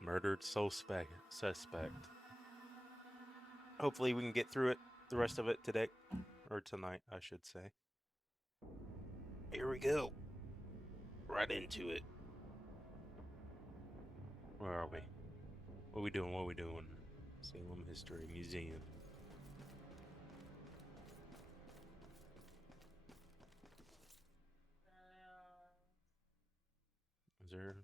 Murdered suspect. Hopefully we can get through it, the rest of it today. Or tonight, I should say. Here we go. Right into it. Where are we? What are we doing? What are we doing? Salem History Museum. Is there...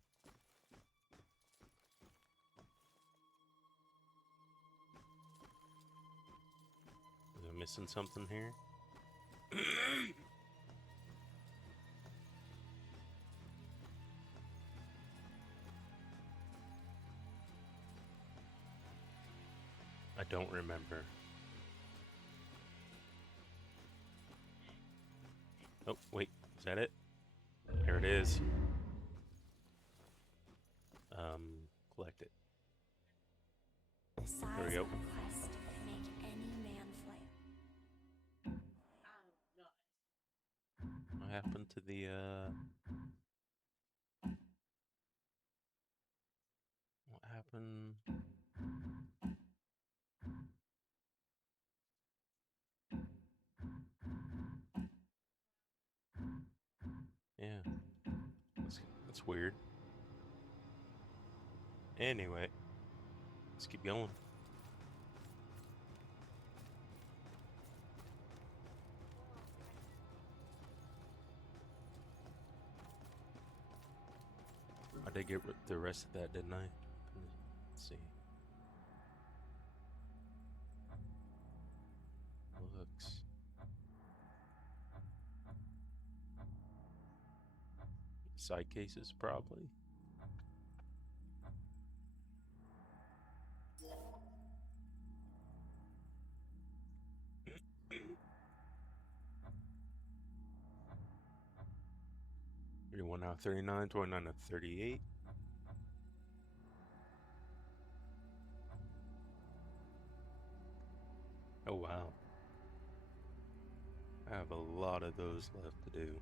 Am I missing something here? I don't remember. Oh, wait. Is that it? Here it is. Collect it. There we go. What happened to the, What happened? Yeah. That's weird. Anyway. Let's keep going. I did get the rest of that, didn't I? Let's see. Books. Side cases, probably. One out of 39, 29 out of 38. Oh wow. I have a lot of those left to do.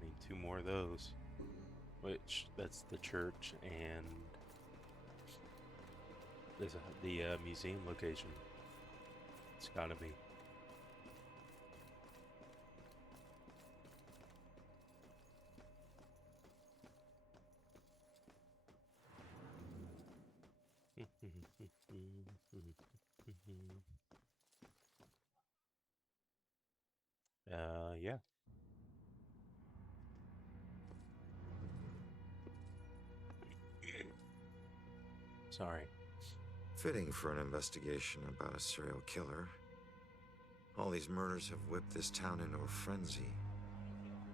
I need 2 more of those. Which, that's the church and there's the museum location. It's gotta be. Yeah. Sorry. Fitting for an investigation about a serial killer. All these murders have whipped this town into a frenzy.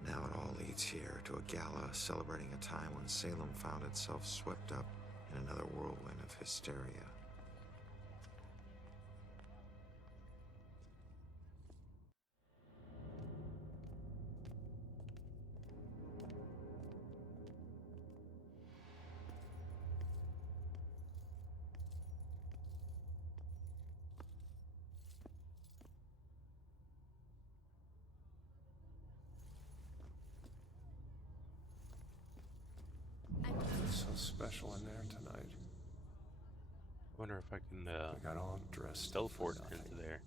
Now it all leads here to a gala celebrating a time when Salem found itself swept up in another whirlwind of hysteria. What's so special in there tonight? I wonder if I can I got all dressed teleport for nothing. into there.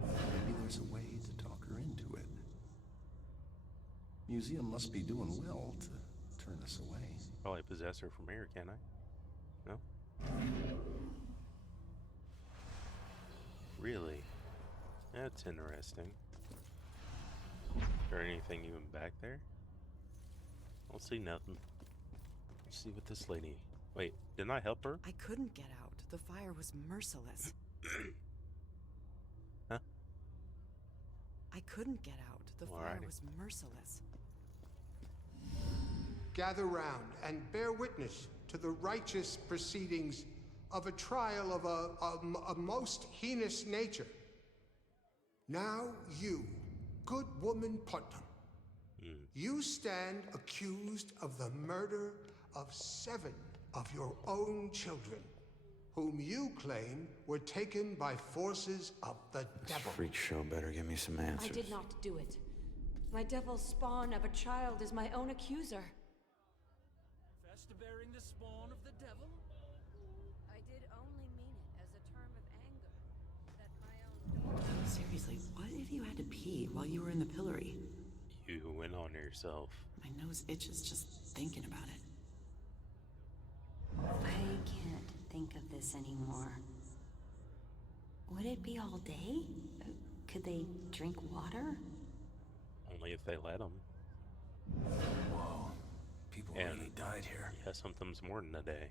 Maybe there's a way to talk her into it. Museum must be doing well to turn us away. Probably possess her from here, can I? No? Really? That's interesting. Is there anything even back there? I don't see nothing. Let's see what this lady... Wait, didn't I help her? I couldn't get out. The fire was merciless. Huh? I couldn't get out. The fire Alrighty. was merciless. Gather round and bear witness to the righteous proceedings of a trial of a most heinous nature. Now you, good woman Putnam, you stand accused of the murder of 7 of your own children, whom you claim were taken by forces of the devil. Freak show better give me some answers. I did not do it. My devil spawn of a child is my own accuser. to bearing the spawn of the devil? I did only mean it as a term of anger. That my own Seriously, what if you had to pee while you were in the pillory? You went on yourself. My nose itches just thinking about it. I can't think of this anymore. Would it be all day? Could they drink water? Only if they let them. Whoa. People And- really died here. Yeah, sometimes more than a day.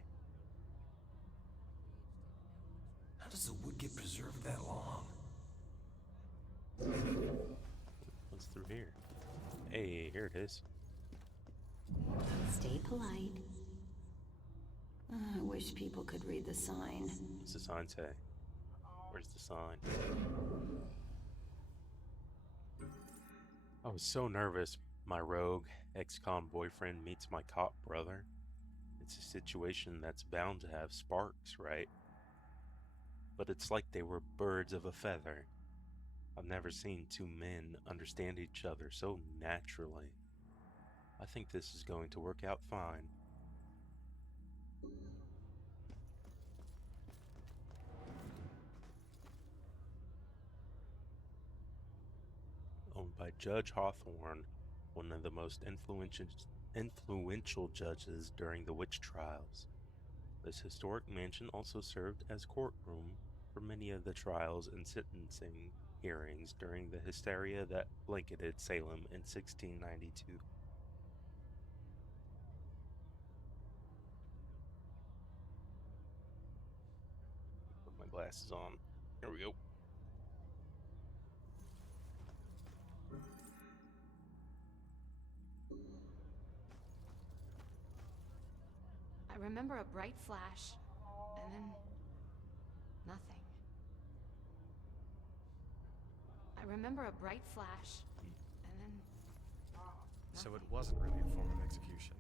How does the wood get preserved that long? What's through here? Hey, here it is. Stay polite. I wish people could read the sign. What's the sign say? Where's the sign? I was so nervous my rogue ex-con boyfriend meets my cop brother. It's a situation that's bound to have sparks, right? But it's like they were birds of a feather. I've never seen two men understand each other so naturally. I think this is going to work out fine. Owned by Judge Hawthorne, one of the most influential judges during the witch trials. This historic mansion also served as courtroom for many of the trials and sentencing hearings during the hysteria that blanketed Salem in 1692. Put my glasses on. Here we go. I remember a bright flash, and then nothing. I remember a bright flash, and then So it wasn't really a form of execution.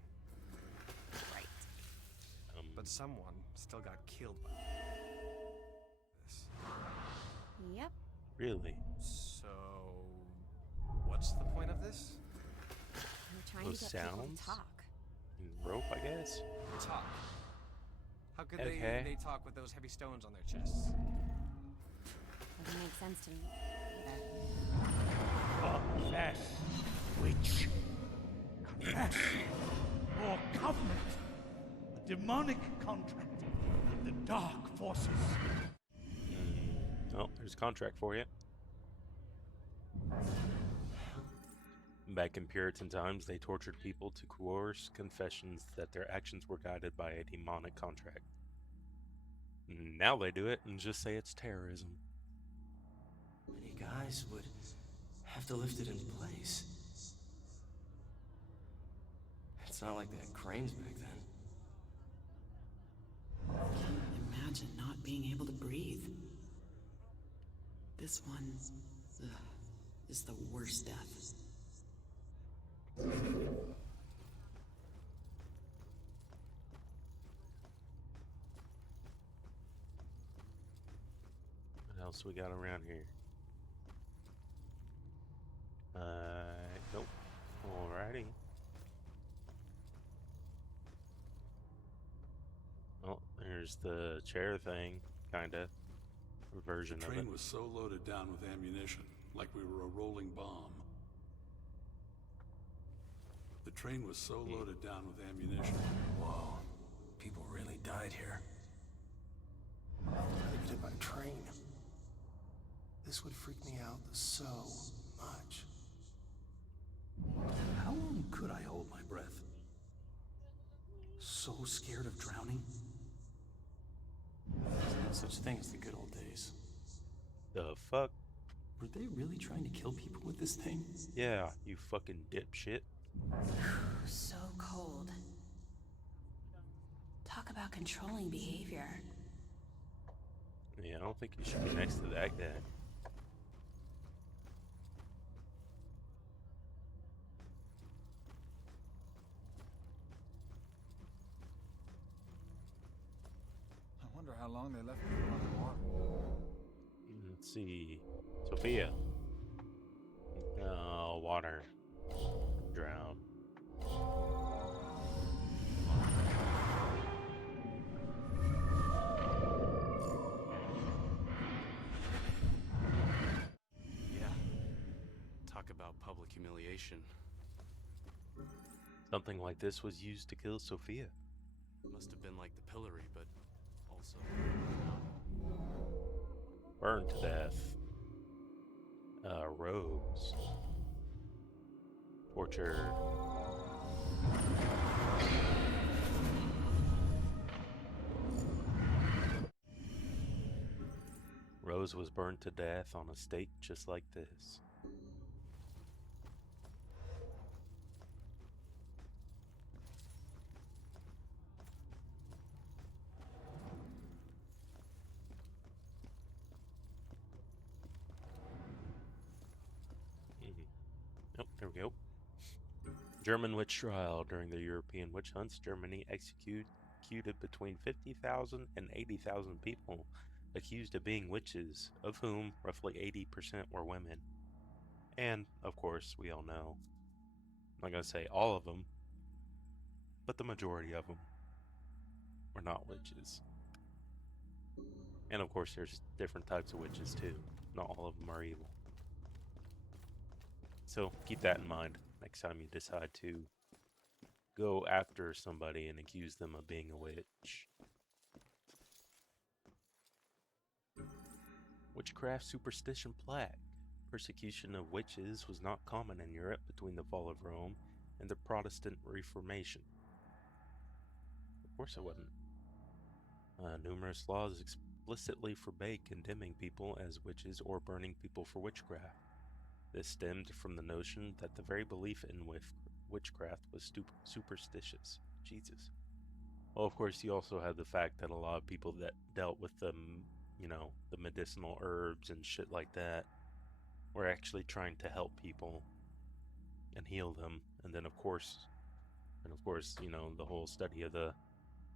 right. But someone still got killed by this. Yep. Really? So, what's the point of this? I'm trying Those to get people sounds? to talk. Rope, I guess? Talk. How could Okay. they talk with those heavy stones on their chests? Doesn't make sense to me either. Confess, witch. Confess your covenant. A demonic contract with the dark forces. Oh, there's a contract for you. Back in Puritan times, they tortured people to coerce confessions that their actions were guided by a demonic contract. Now they do it and just say it's terrorism. Many guys would have to lift it in place. It's not like they had cranes back then. Imagine not being able to breathe. This one is the worst death. What else we got around here? Nope. Alrighty. Oh, there's the chair thing, kinda. A version The of it. train was so loaded down with ammunition, like we were a rolling bomb. The train was so loaded down with ammunition. Whoa. People really died here. They get hit by a train. This would freak me out so much. How long could I hold my breath? So scared of drowning? There's no such thing as the good old days. The fuck? Were they really trying to kill people with this thing? Yeah, you fucking dipshit. So cold. Talk about controlling behavior. Yeah, I don't think you should be next to that guy. I wonder how long they left people underwater. Let's see. Sophia. Oh, water. Drown. about public humiliation. Something like this was used to kill Sophia. Must have been like the pillory, but also Burned to death. Robes. Torture. Rose was burned to death on a stake just like this. Oh, there we go. German witch trial. During the European witch hunts, Germany executed between 50,000 and 80,000 people accused of being witches, of whom roughly 80% were women. And, of course, we all know, I'm not going to say all of them, but the majority of them were not witches. And, of course, there's different types of witches, too. Not all of them are evil. So, keep that in mind next time you decide to go after somebody and accuse them of being a witch. Witchcraft superstition plaque. Persecution of witches was not common in Europe between the fall of Rome and the Protestant Reformation. Of course it wasn't. Numerous laws explicitly forbade condemning people as witches or burning people for witchcraft. This stemmed from the notion that the very belief in witchcraft was superstitious. Jesus. Well, of course, you also have the fact that a lot of people that dealt with the medicinal herbs and shit like that were actually trying to help people and heal them. And then, of course, the whole study of the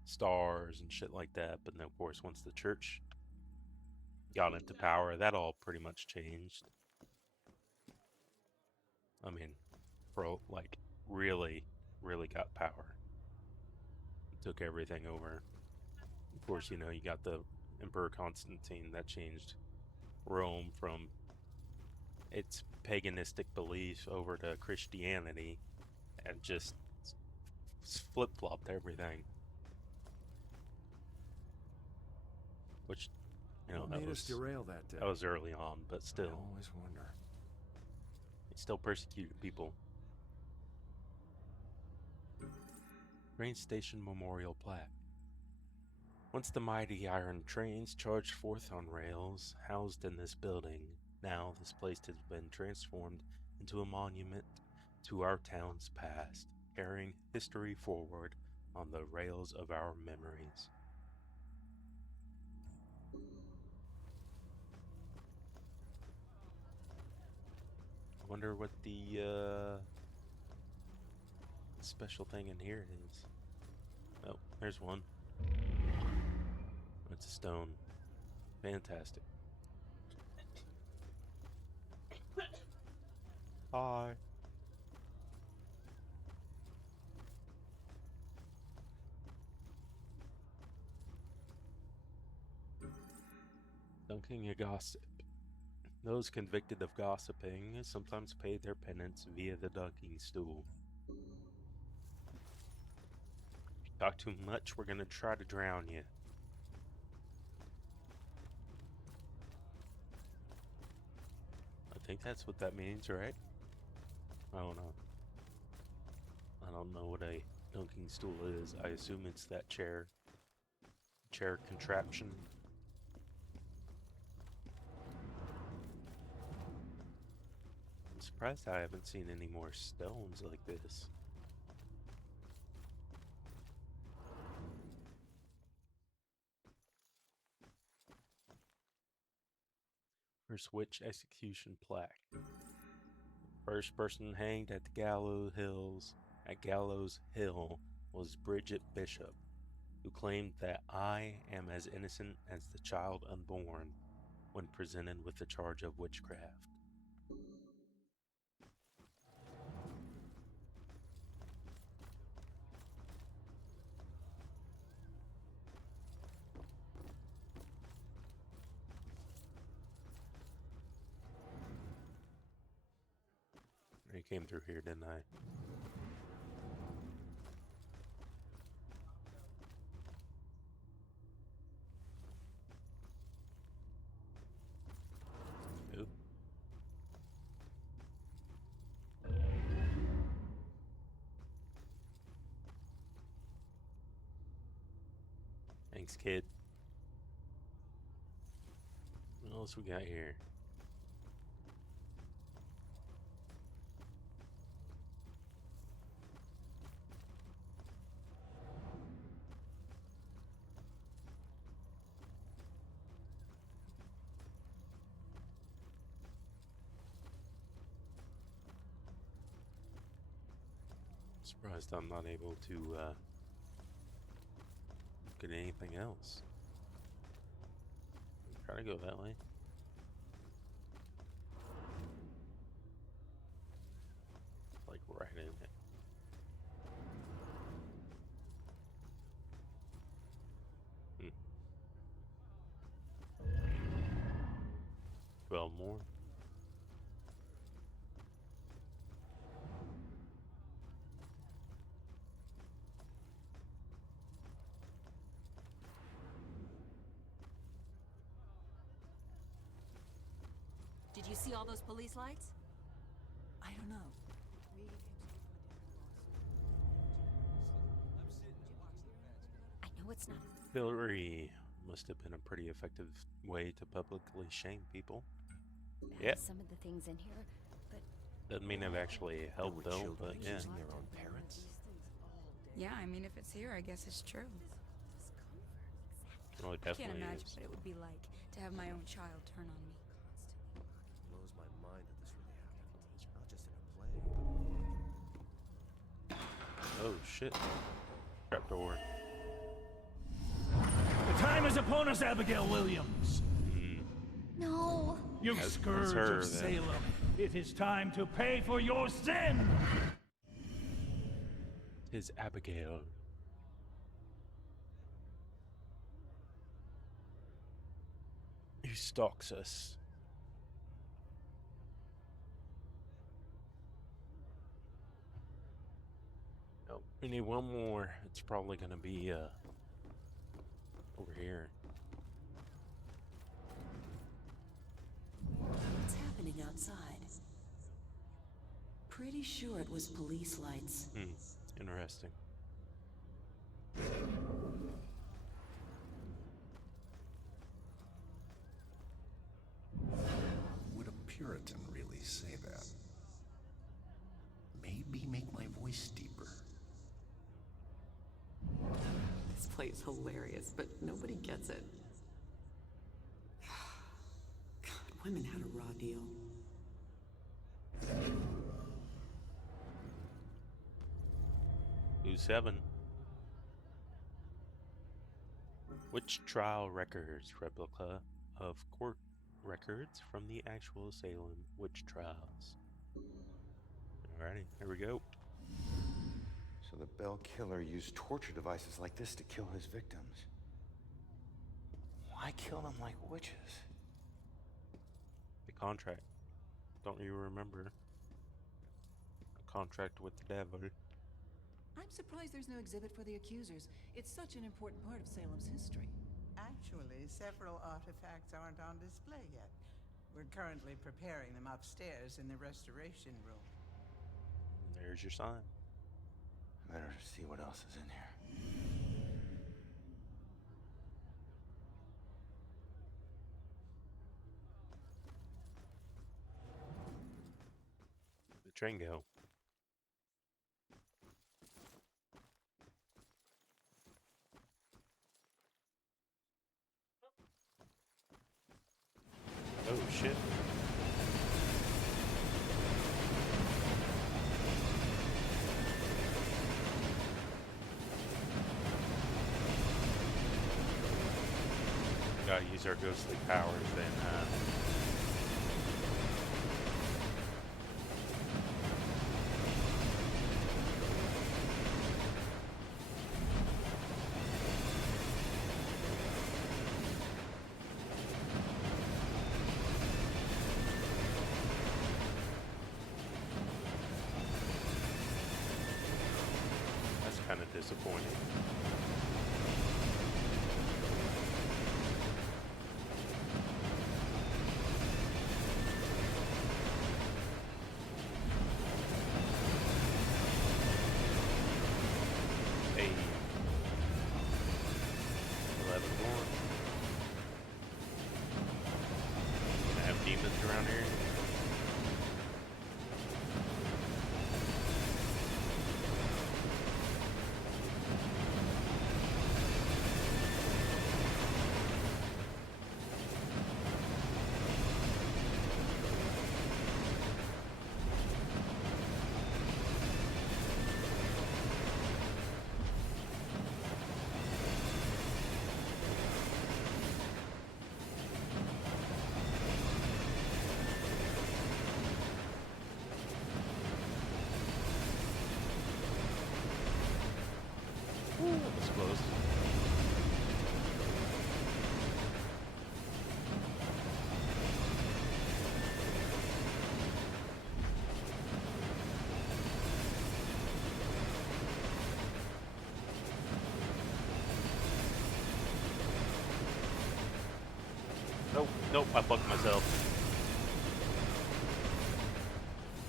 stars and shit like that. But then, of course, once the church got into power, that all pretty much changed. I mean, really, really got power. Took everything over. Of course, you got the Emperor Constantine that changed Rome from its paganistic beliefs over to Christianity and just flip-flopped everything. Which, what made us derail that day? That was early on, but still. I always wonder. They still persecuted people. Train Station Memorial Plaque. Once the mighty iron trains charged forth on rails, housed in this building, now this place has been transformed into a monument to our town's past, carrying history forward on the rails of our memories. I wonder what the special thing in here is. Oh, there's one. It's a stone. Fantastic. Hi. Dunking a gossip. Those convicted of gossiping sometimes pay their penance via the dunking stool. If you talk too much, we're gonna try to drown you. I think that's what that means, right? I don't know. I don't know what a dunking stool is. I assume it's that chair contraption. I'm surprised I haven't seen any more stones like this. First witch execution plaque. First person hanged at the Gallows Hill was Bridget Bishop, who claimed that I am as innocent as the child unborn when presented with the charge of witchcraft. I came through here, didn't I? Oop. Thanks, kid. What else we got here? Surprised I'm not able to get anything else. Try to go that way. Like right in it. Hmm. 12 more. Did you see all those police lights? I don't know. I know it's not. Hillary must have been a pretty effective way to publicly shame people. Yeah. Some of the things in here, but Doesn't mean I've actually helped though, but yeah. Using their own parents? Yeah, I mean, if it's here, I guess it's true. Oh, it I can't definitely imagine is. what it would be like to have my own child turn on me. Blows my mind that this really happened. Not just in a play. Oh shit. Trapdoor. The time is upon us, Abigail Williams. No. You That's scourge her, of then. Salem. It is time to pay for your sin. Tis Abigail. Who stalks us. Oh, we need one more. It's probably gonna be over here. What's happening outside? Pretty sure it was police lights. Interesting. Would a Puritan really say that? Maybe make my voice deeper. This play's hilarious, but nobody gets it. God, women had a raw deal. Who's 7? Witch trial records, replica of court records from the actual Salem witch trials. Alrighty, here we go. So the Bell killer used torture devices like this to kill his victims. Why kill them like witches? The contract. Don't you remember? A contract with the devil. I'm surprised there's no exhibit for the accusers. It's such an important part of Salem's history. Actually, several artifacts aren't on display yet. We're currently preparing them upstairs in the restoration room. There's your sign. Better see what else is in here. The train go. Oh shit. Gotta use our ghostly powers then, huh? kind of disappointing. Hey. 11 more. Gonna have demons around here. That was close. Nope, nope, I fucked myself.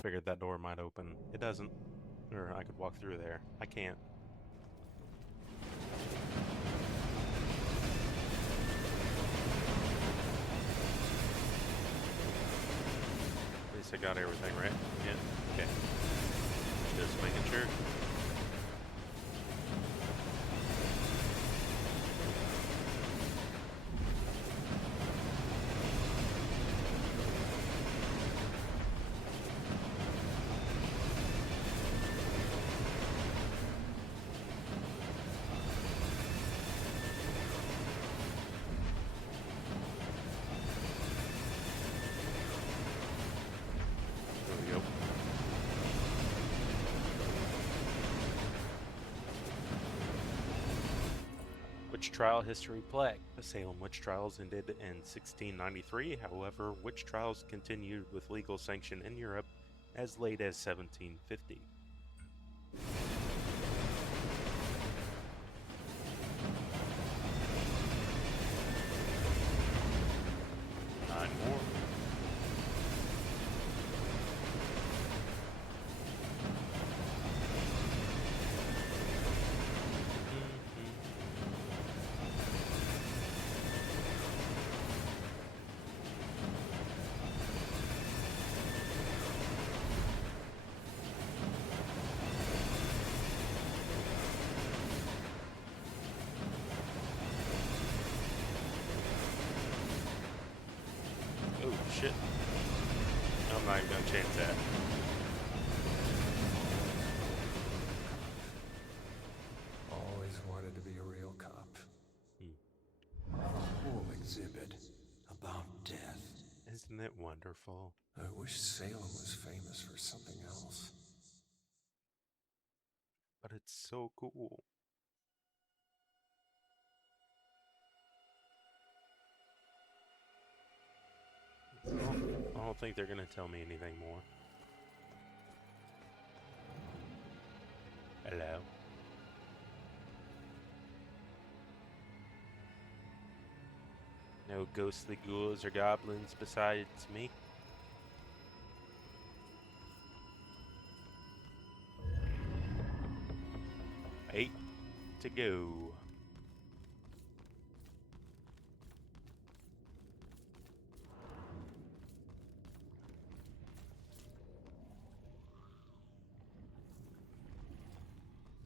Figured that door might open. It doesn't. Or I could walk through there. I can't. At least I got everything right. Yeah, okay. Just making sure. There we go. Witch trial history plaque. The Salem witch trials ended in 1693. However, witch trials continued with legal sanction in Europe as late as 1750. Nine more. Oh shit. I'm not even gonna chance that. Always wanted to be a real cop. A whole exhibit about death. Isn't it wonderful? I wish Salem was famous for something else. But it's so cool. I don't think they're gonna tell me anything more. Hello? No ghostly ghouls or goblins besides me? Eight to go.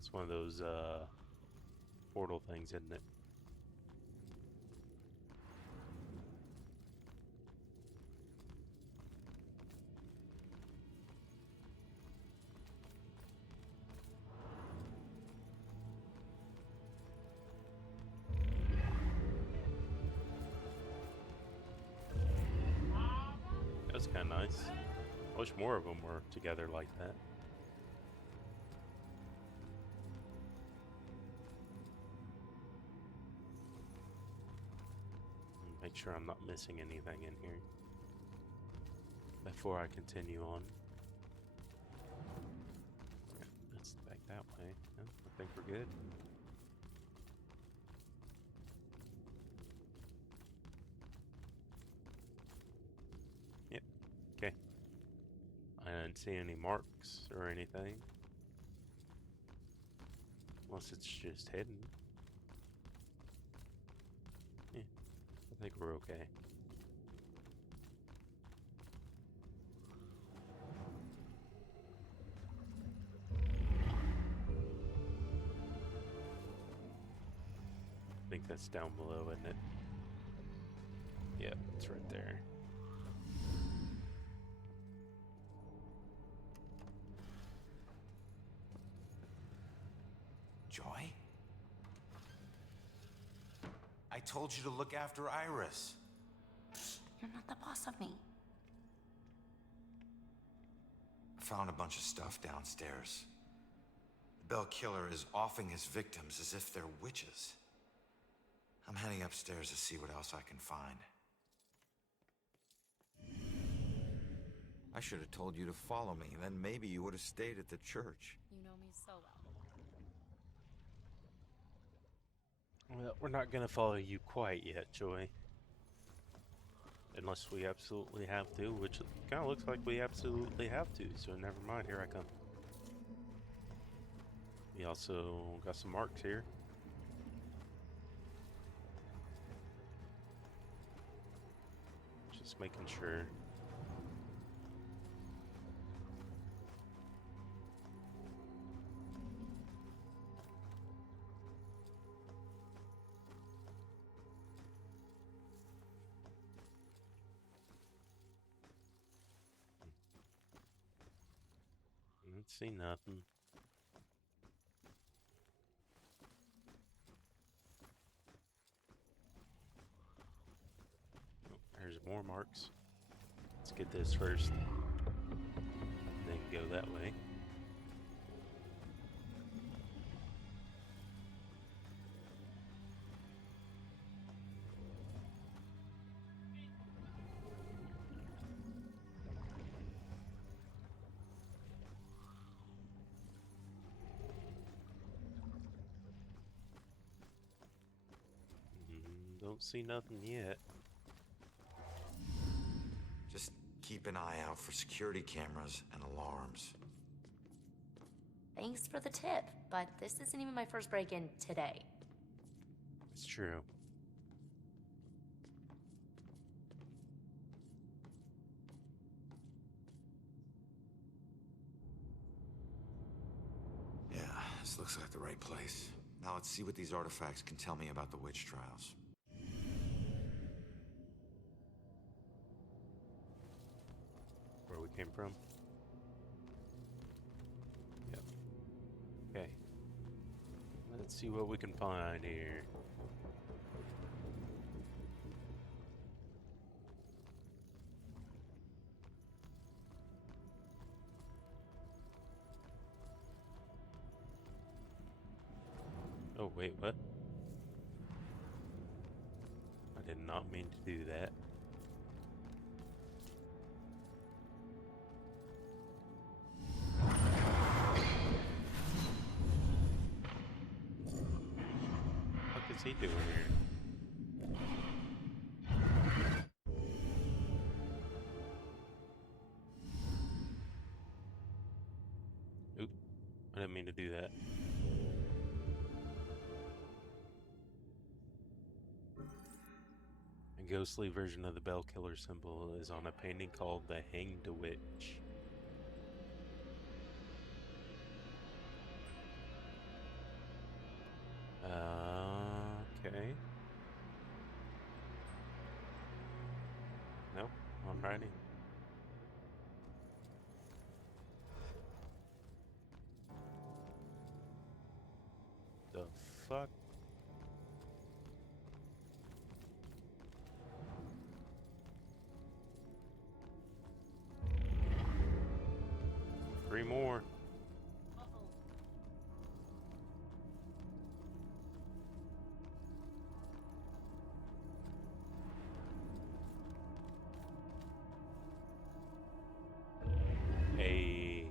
It's one of those portal things, isn't it? That's kind of nice. I wish more of them were together like that. Make sure I'm not missing anything in here before I continue on. Let's back that way. I think we're good. Yep. Okay. I didn't see any marks or anything. Unless it's just hidden. Yeah. I think we're okay. I think that's down below, isn't it? Yeah, it's right there. Joy? I told you to look after Iris. You're not the boss of me. I found a bunch of stuff downstairs. The Bell Killer is offing his victims as if they're witches. I'm heading upstairs to see what else I can find. I should have told you to follow me, then maybe you would have stayed at the church. You know me so well. Well, we're not gonna follow you quite yet, Joy. Unless we absolutely have to, which kind of looks like we absolutely have to, so never mind, here I come. We also got some marks here. Just making sure. Didn't see nothing. Oh, there's more marks. Let's get this first, then go that way. Don't see nothing yet. Just keep an eye out for security cameras and alarms. Thanks for the tip, but this isn't even my first break-in today. It's true. Yeah, this looks like the right place. Now let's see what these artifacts can tell me about the witch trials. Where we came from? Yep. Okay. Let's see what we can find here. Oh, wait, what? I did not mean to do that. What is he doing here? Oop, I didn't mean to do that. A ghostly version of the Bell Killer symbol is on a painting called The Hanged Witch. Okay. Nope, alrighty. The fuck? Three more. Hey,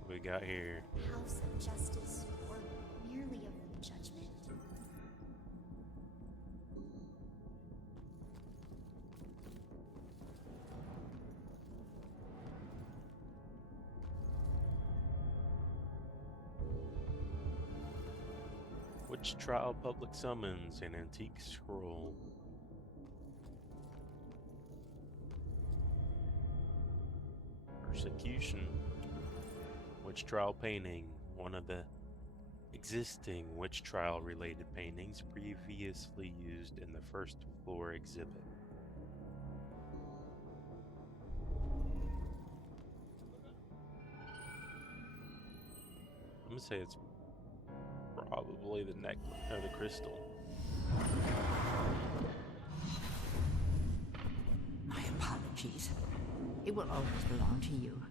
what we got here? House of Justice or Witch Trial Public Summons, an antique scroll. Persecution. Witch Trial painting, one of the existing witch trial related paintings previously used in the first floor exhibit. I'm gonna say it's probably the necklace or the crystal. My apologies. It will always belong to you.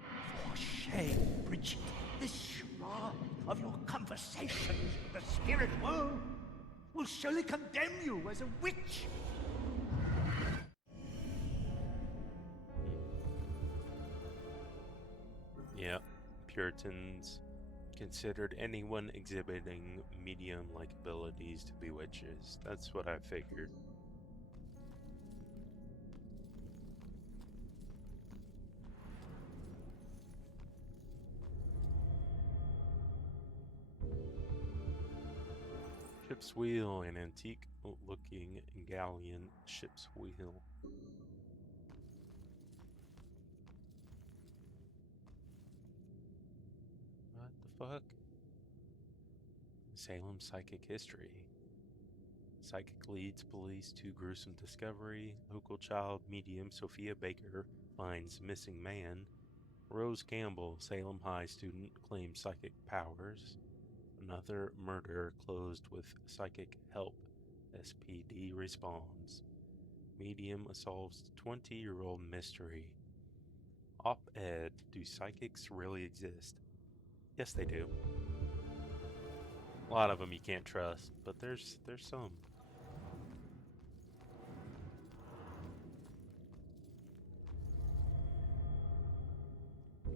For shame, Bridget. This shrine of your conversations with the spirit world will surely condemn you as a witch. Yeah, Puritans considered anyone exhibiting medium-like abilities to be witches. That's what I figured. Ship's wheel, an antique-looking galleon ship's wheel. What the fuck? Salem Psychic History. Psychic leads police to gruesome discovery. Local child medium Sophia Baker finds missing man. Rose Campbell, Salem High student, claims psychic powers. Another murder closed with psychic help. SPD responds. Medium solves 20-year-old mystery. Op-ed, do psychics really exist? Yes, they do. A lot of them you can't trust, but there's some.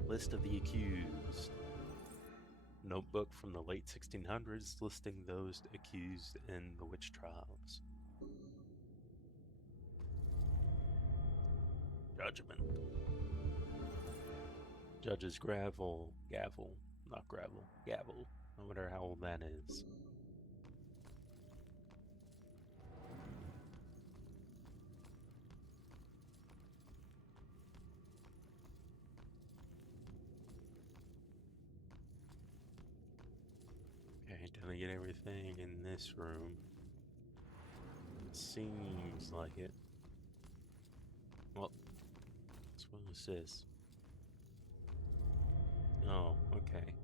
List of the accused. Notebook from the late 1600s listing those accused in the witch trials. Judgment. Judge's gavel, not gravel, gavel. I wonder how old that is. Okay, did I get everything in this room? Seems like it. Well, what is this? Oh, okay.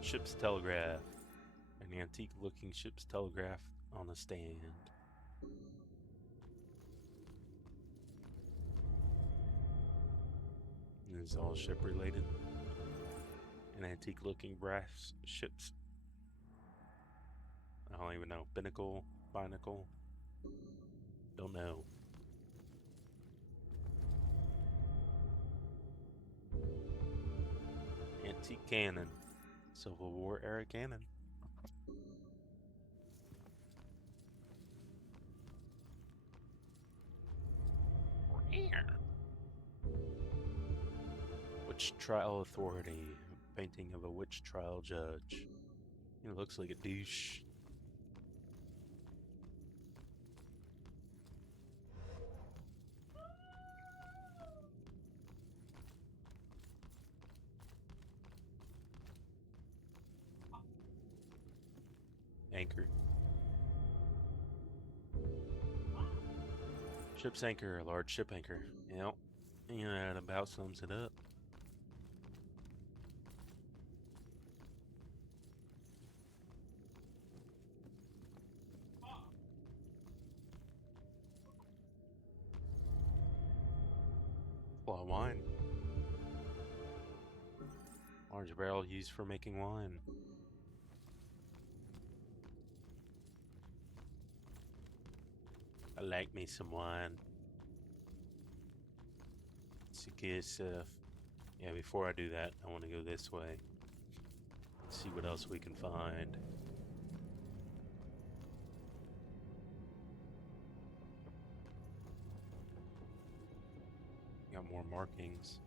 Ship's telegraph. An antique looking ship's telegraph on a stand. This is all ship related. An antique looking brass ship's, I don't even know, binnacle, don't know. Antique cannon, Civil War era cannon. Witch trial authority, painting of a witch trial judge. He looks like a douche. Anchor. Ship's anchor, a large ship anchor. Yep. Yeah, that about sums it up. Well, wine. Large barrel used for making wine. I like me some wine. It's good stuff. Yeah, before I do that, I want to go this way. See what else we can find. Got more markings.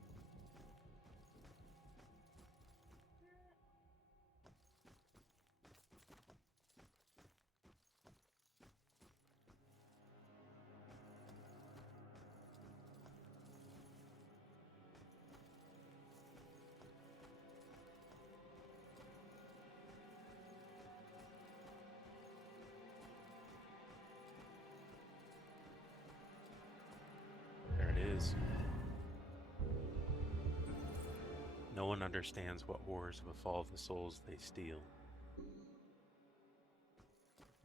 is. No one understands what horrors befall the souls they steal.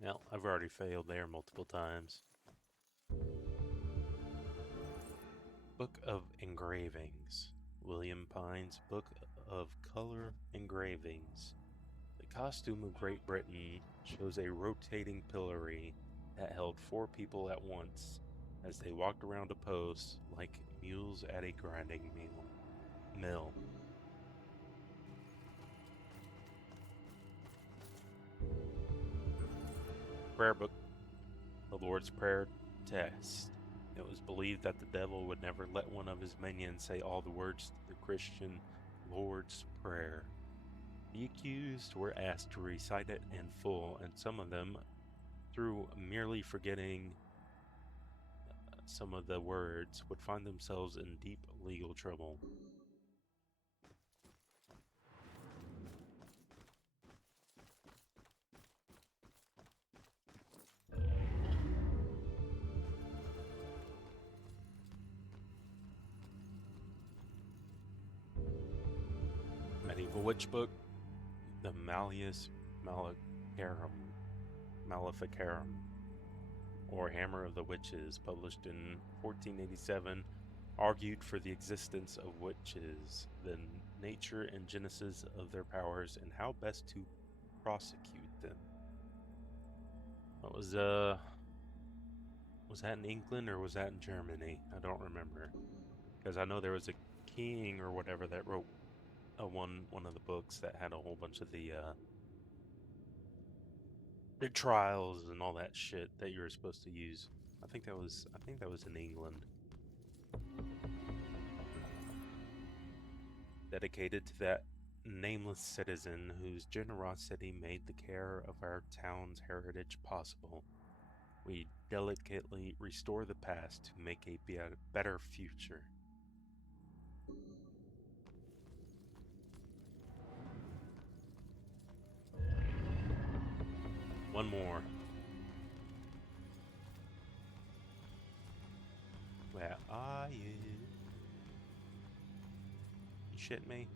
Well, I've already failed there multiple times. Book of Engravings. William Pine's Book of Color Engravings. The costume of Great Britain shows a rotating pillory that held 4 people at once as they walked around a post like mules at a grinding mill. Prayer book. The Lord's Prayer test. It was believed that the devil would never let one of his minions say all the words to the Christian Lord's Prayer. The accused were asked to recite it in full, and some of them, through merely forgetting some of the words, would find themselves in deep legal trouble. Medieval witch book, the Malleus Maleficarum, or Hammer of the Witches, published in 1487, argued for the existence of witches, the nature and genesis of their powers, and how best to prosecute them. What was that in England or was that in Germany? I don't remember, because I know there was a king or whatever that wrote one of the books that had a whole bunch of the trials and all that shit that you were supposed to use. I think that was in England. Dedicated to that nameless citizen whose generosity made the care of our town's heritage possible. We delicately restore the past to make a better future. One more. Where are you? You shit me?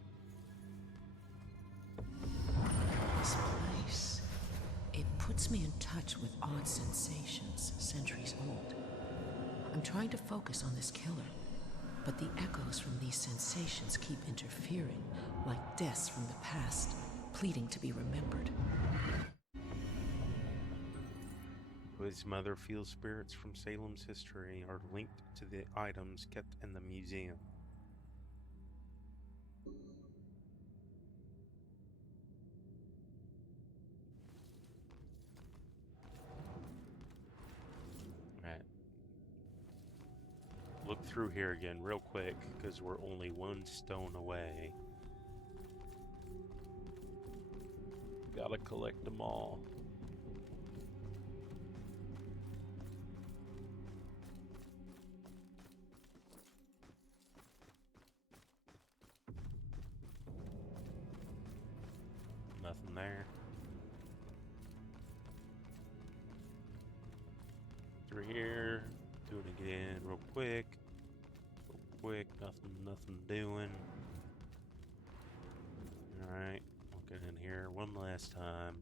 This place, it puts me in touch with odd sensations, centuries old. I'm trying to focus on this killer, but the echoes from these sensations keep interfering, like deaths from the past, pleading to be remembered. His mother feels spirits from Salem's history are linked to the items kept in the museum. Alright. Look through here again real quick, because we're only one stone away. Gotta collect them all. Nothing there. Through here. Do it again real quick. Nothing doing. Alright. I'll get in here one last time.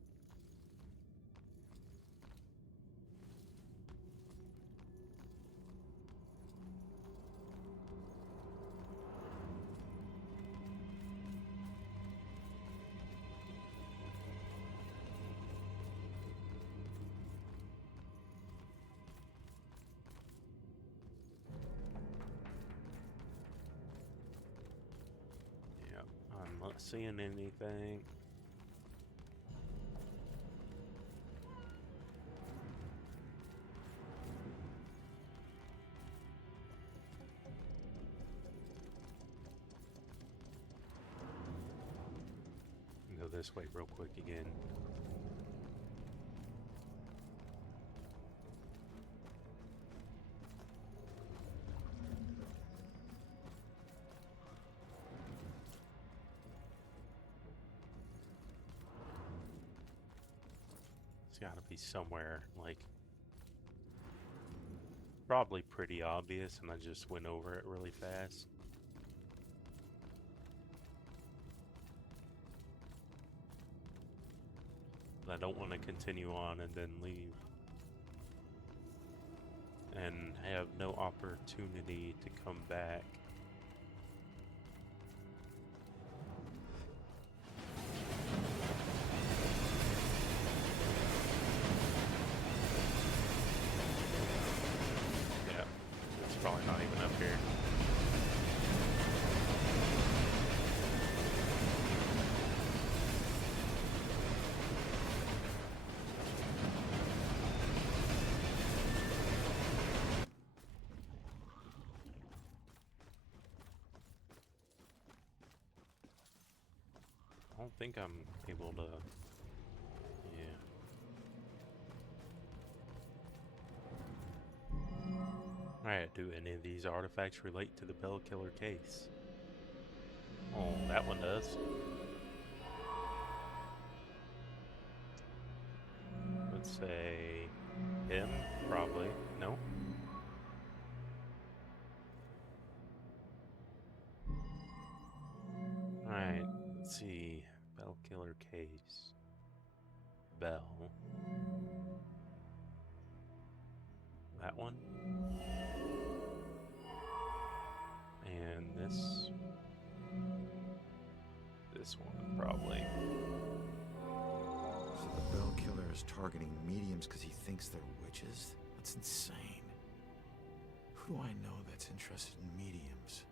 Not seeing anything. Go this way real quick again. It's gotta be somewhere, like... probably pretty obvious, and I just went over it really fast. I don't want to continue on and then leave and have no opportunity to come back. Yeah, it's probably not even up here. I don't think I'm able to. Yeah. Alright, do any of these artifacts relate to the Bell Killer case? Oh, that one does. Let's say him, probably. No? Alright, let's see. Bell Killer case. Bell. That one. And this. This one, probably. So the Bell Killer is targeting mediums because he thinks they're witches? That's insane. Who do I know that's interested in mediums?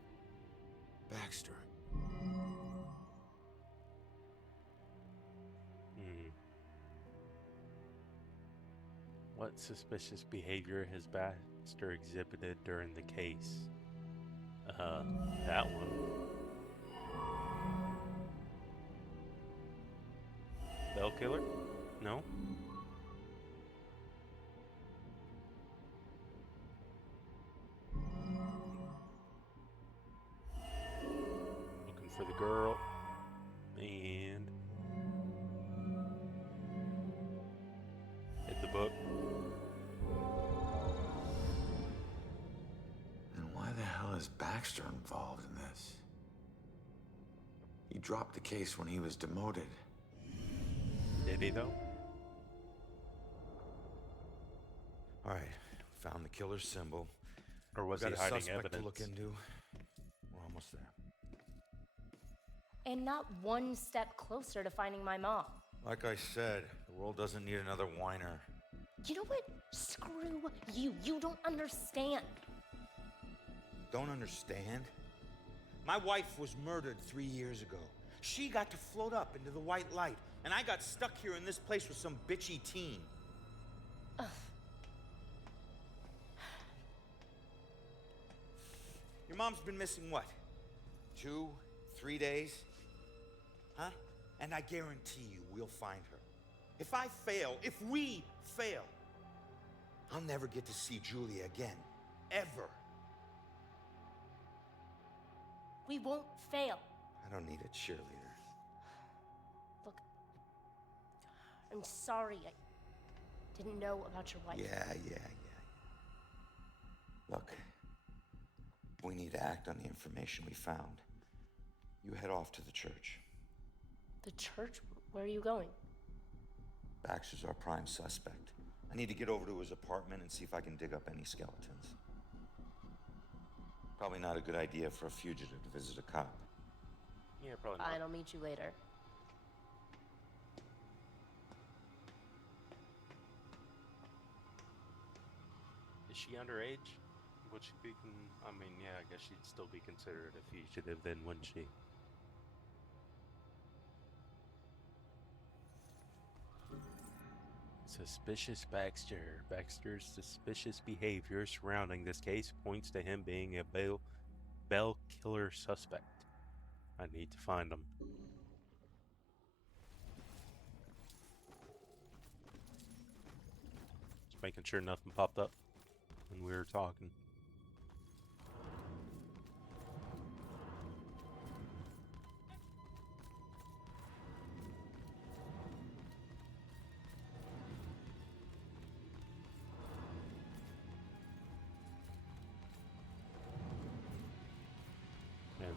Baxter. What suspicious behavior has Baxter exhibited during the case? That one. Bell Killer? No? Looking for the girl. And hit the book. And why the hell is Baxter involved in this? He dropped the case when he was demoted. Did he though? All right, found the killer's symbol. Or was We've he got a hiding suspect evidence? to look into. We're almost there. And not one step closer to finding my mom. Like I said, the world doesn't need another whiner. You know what? Screw you. You don't understand. Don't understand? My wife was murdered 3 years ago. She got to float up into the white light, and I got stuck here in this place with some bitchy teen. Ugh. Your mom's been missing what? 2, 3 days? Huh? And I guarantee you we'll find her. If I fail, if we fail, I'll never get to see Julia again. Ever. We won't fail. I don't need a cheerleader. Look, I'm sorry. I didn't know about your wife. Yeah. Look, we need to act on the information we found. You head off to the church. The church? Where are you going? Baxter's our prime suspect. I need to get over to his apartment and see if I can dig up any skeletons. Probably not a good idea for a fugitive to visit a cop. Yeah, probably not. Fine, I'll meet you later. Is she underage? Would she be? I mean, yeah, I guess she'd still be considered a fugitive then, wouldn't she? Suspicious Baxter. Baxter's suspicious behavior surrounding this case points to him being a Bell Killer suspect. I need to find him. Just making sure nothing popped up when we were talking.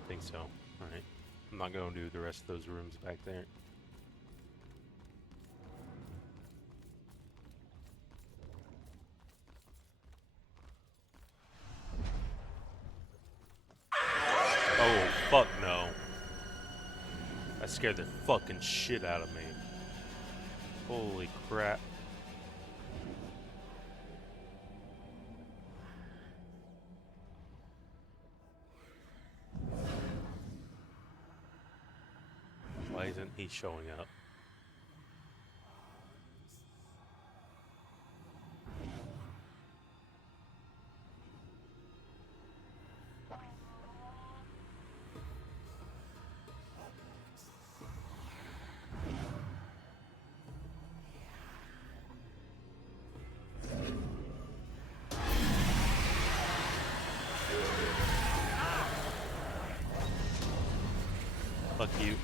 think so. Alright. I'm not going to do the rest of those rooms back there. Oh, fuck no. That scared the fucking shit out of me. Holy crap. Why isn't he showing up? Fuck you.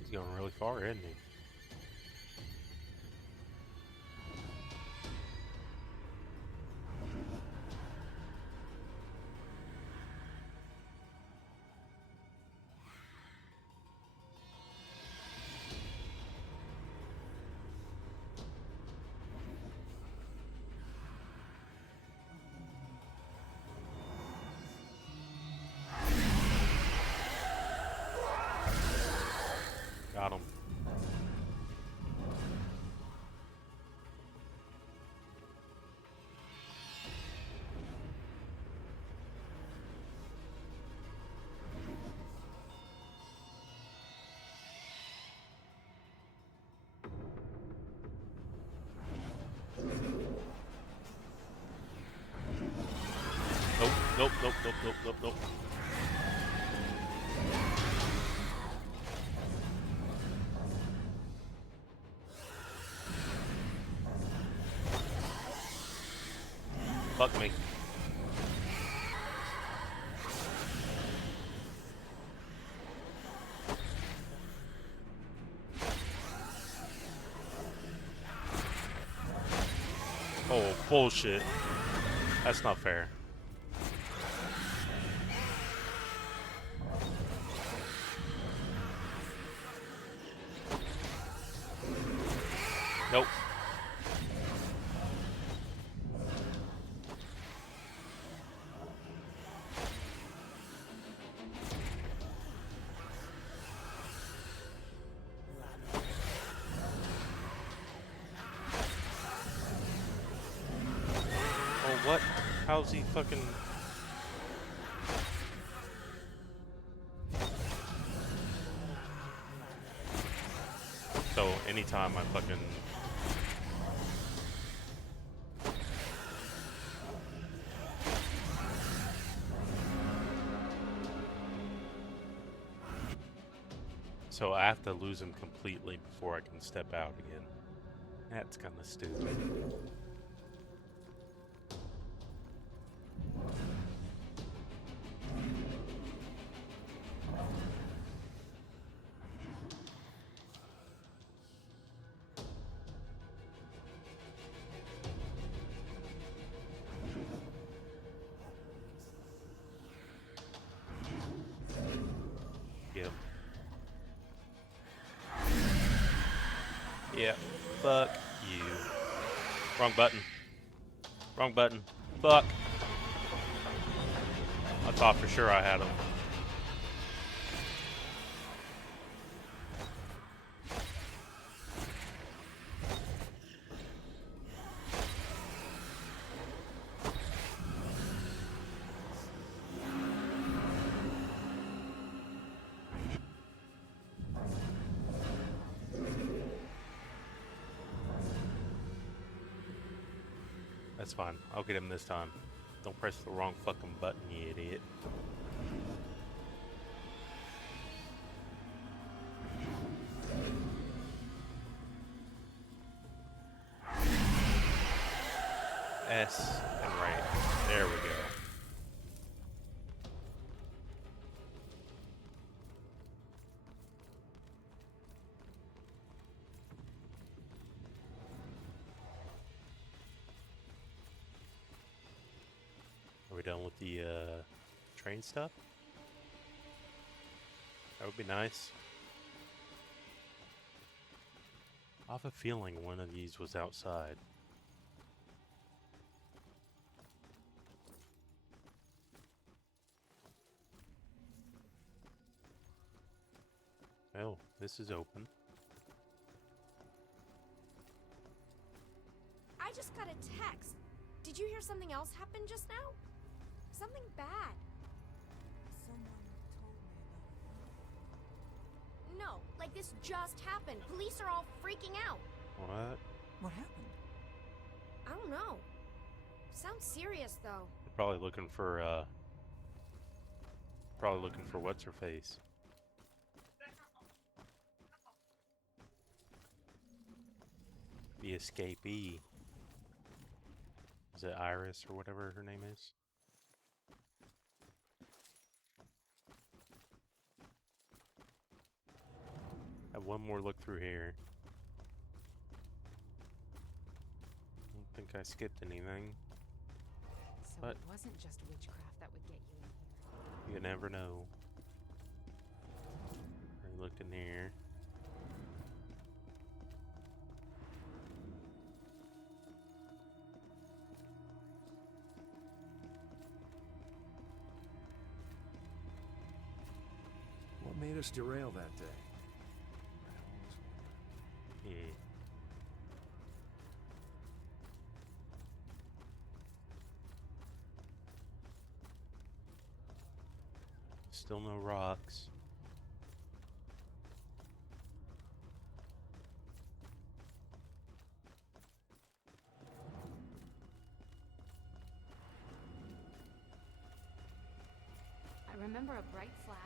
He's going really far, isn't he? Got him. Nope, nope, nope, nope, nope, nope. Fuck me. Oh, bullshit. That's not fair. Nope. Oh, what? How's he fucking... So, anytime I fucking... So I have to lose him completely before I can step out again. That's kind of stupid. Yep. Yeah, fuck you. Wrong button. Wrong button. Fuck. I thought for sure I had him. That's fine. I'll get him this time. Don't press the wrong fucking button, you idiot. S and right. There we go. Are we done with the train stuff? That would be nice. I have a feeling one of these was outside. Oh, this is open. I just got a text. Did you hear something else happen just now? Something bad. Someone told me about No, like this just happened. Police are all freaking out. What? What happened? I don't know. Sounds serious though. They're probably looking for what's her face. The escapee. Is it Iris or whatever her name is? Have one more look through here. I don't think I skipped anything. So But it wasn't just witchcraft that would get you in here. you never know. I looked in here. What made us derail that day? Still no rocks. I remember a bright flash.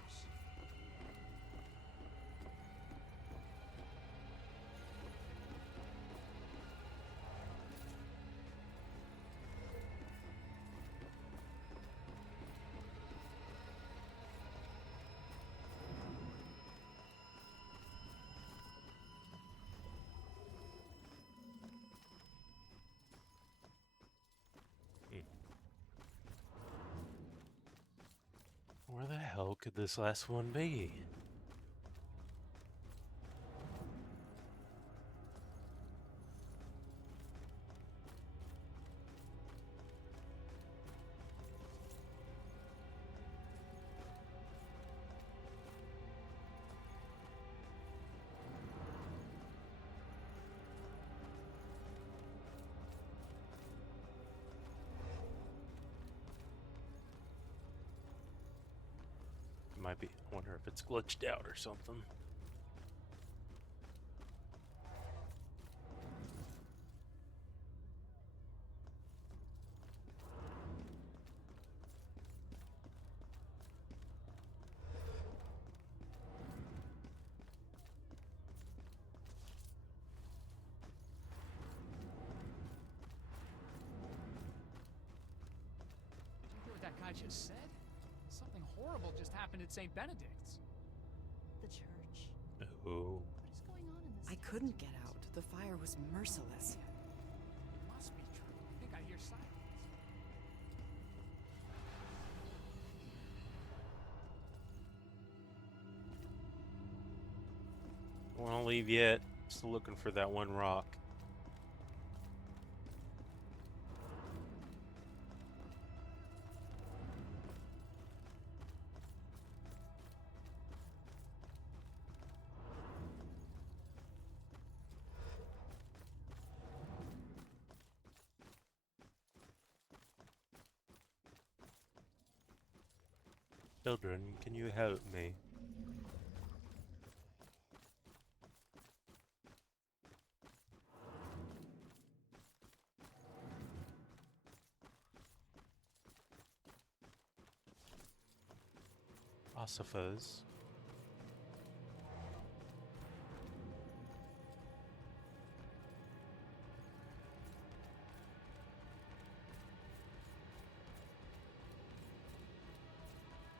Where the hell could this last one be? Might be. I wonder if it's glitched out or something. Did you hear what that guy just said? Something horrible just happened at St. Benedict's. The church. Oh. What is going on in this? I couldn't get out. The fire was merciless. It must be true. I think I hear sirens. I don't want to leave yet. Still looking for that one rock. Children, can you help me? Ossifers.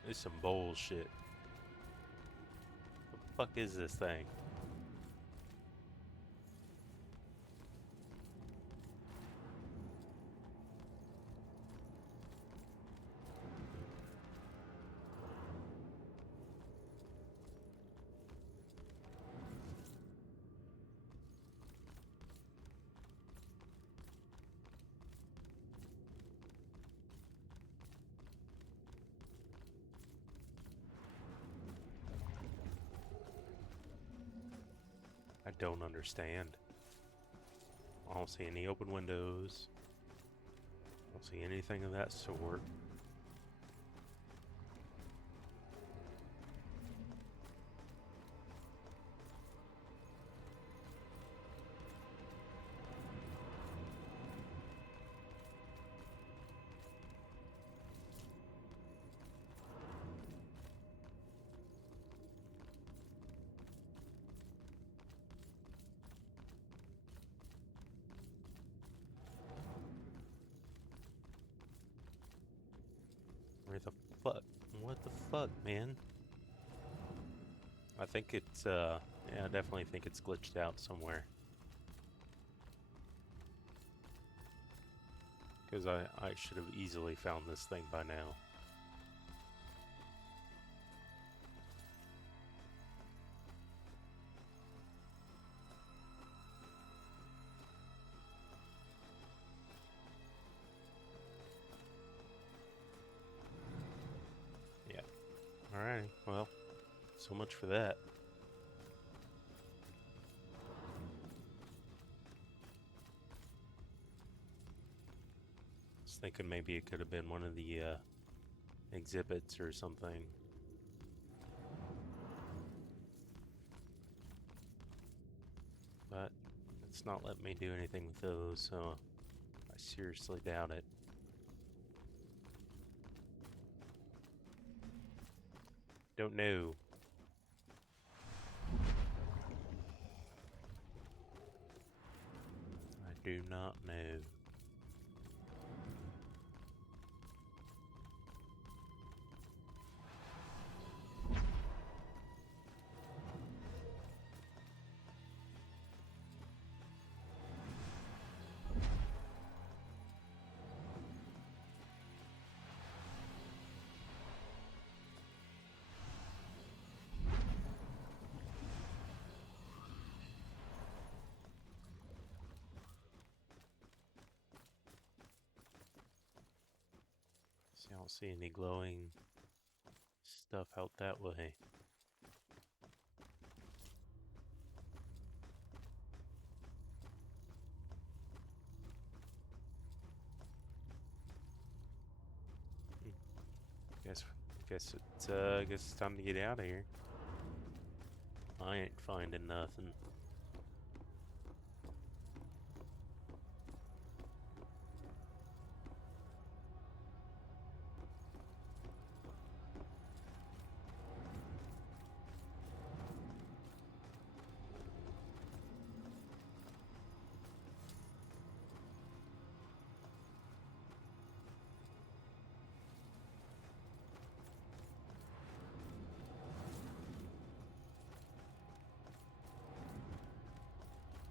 This is some bullshit. What the fuck is this thing? I don't understand. I don't see any open windows. I don't see anything of that sort. Where the fuck? What the fuck, man? I think it's, yeah, I definitely think it's glitched out somewhere. Because I should have easily found this thing by now. Alright, well, so much for that. I was thinking maybe it could have been one of the exhibits or something. But it's not letting me do anything with those, so I seriously doubt it. Don't know. I do not know. See, I don't see any glowing stuff out that way. Guess it's time to get out of here. I ain't finding nothing.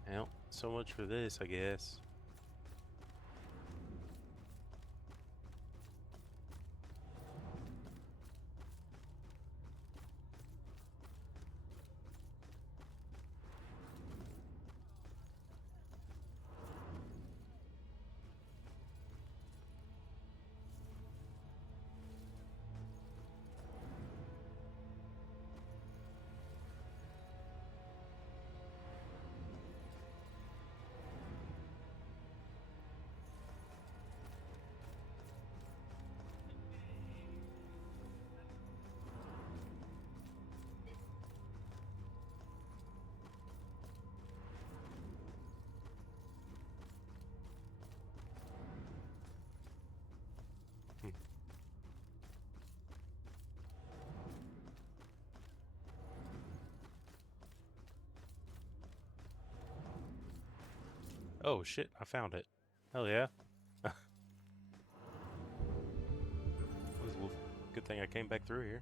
Well, so much for this, I guess. Oh shit, I found it. Hell yeah. Good thing I came back through here.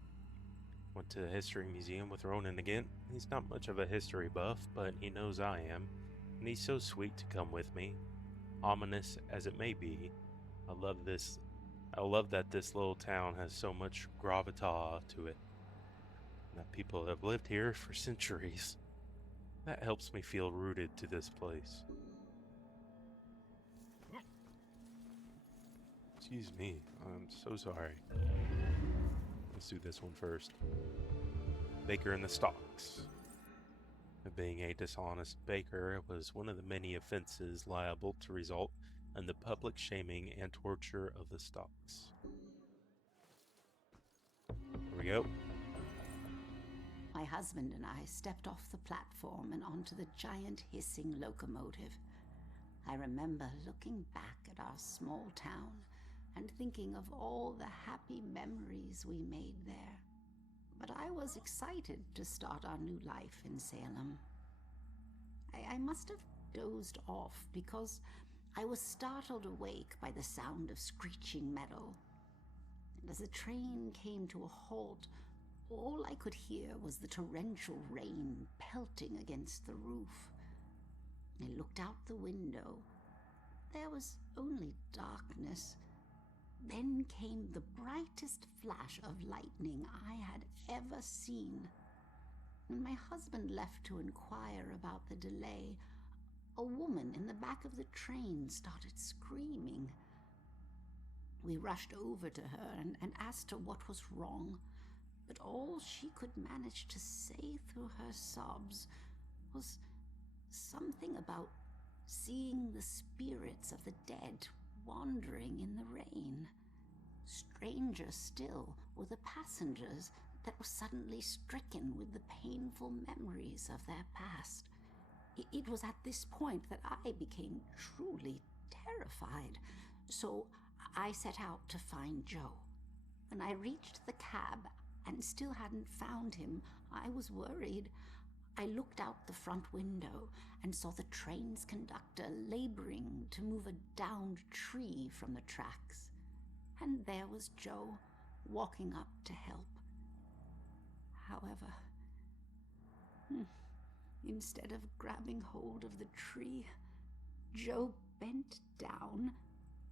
Went to the history museum with Ronan again. He's not much of a history buff, but he knows I am. And he's so sweet to come with me. Ominous as it may be, I love this. I love that this little town has so much gravitas to it. And that people have lived here for centuries. That helps me feel rooted to this place. Excuse me, I'm so sorry. Let's do this one first. Baker in the stocks. Being a dishonest baker was one of the many offenses liable to result in the public shaming and torture of the stocks. Here we go. My husband and I stepped off the platform and onto the giant hissing locomotive. I remember looking back at our small town and thinking of all the happy memories we made there. But I was excited to start our new life in Salem. I must have dozed off because I was startled awake by the sound of screeching metal. And as the train came to a halt, all I could hear was the torrential rain pelting against the roof. I looked out the window. There was only darkness. Then came the brightest flash of lightning I had ever seen. When my husband left to inquire about the delay, a woman in the back of the train started screaming. We rushed over to her and asked her what was wrong, but all she could manage to say through her sobs was something about seeing the spirits of the dead wandering in the rain. Stranger still were the passengers that were suddenly stricken with the painful memories of their past. It was at this point that I became truly terrified, so I set out to find Joe. When I reached the cab and still hadn't found him, I was worried. I looked out the front window and saw the train's conductor laboring to move a downed tree from the tracks. And there was Joe, walking up to help. However, instead of grabbing hold of the tree, Joe bent down,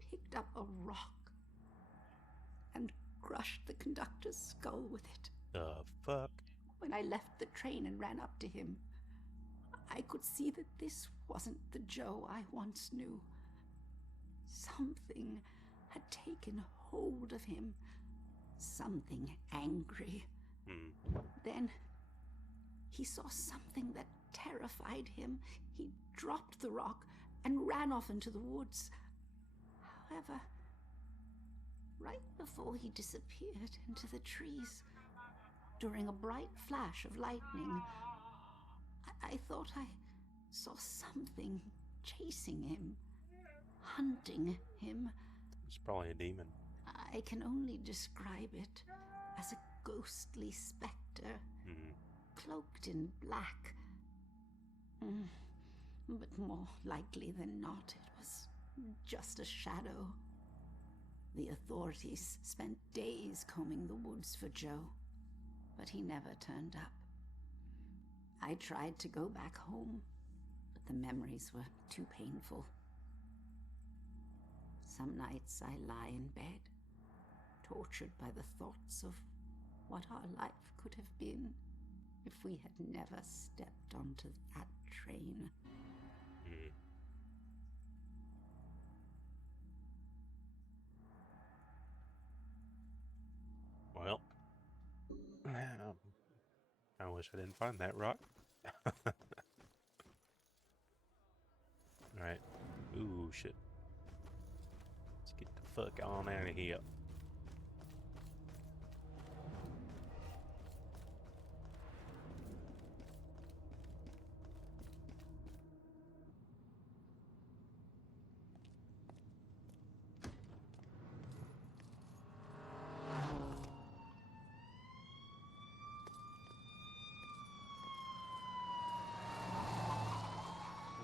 picked up a rock, and crushed the conductor's skull with it. The fuck? When I left the train and ran up to him, I could see that this wasn't the Joe I once knew. Something had taken hold of him. Something angry. Then he saw something that terrified him. He dropped the rock and ran off into the woods. However, right before he disappeared into the trees, during a bright flash of lightning, I thought I saw something chasing him, hunting him. It's probably a demon. I can only describe it as a ghostly specter, cloaked in black. But more likely than not, it was just a shadow. The authorities spent days combing the woods for Joe, but he never turned up. I tried to go back home, but the memories were too painful. Some nights I lie in bed, tortured by the thoughts of what our life could have been if we had never stepped onto that train. Well, I wish I didn't find that rock. Alright. Ooh, shit. Let's get the fuck on out of here.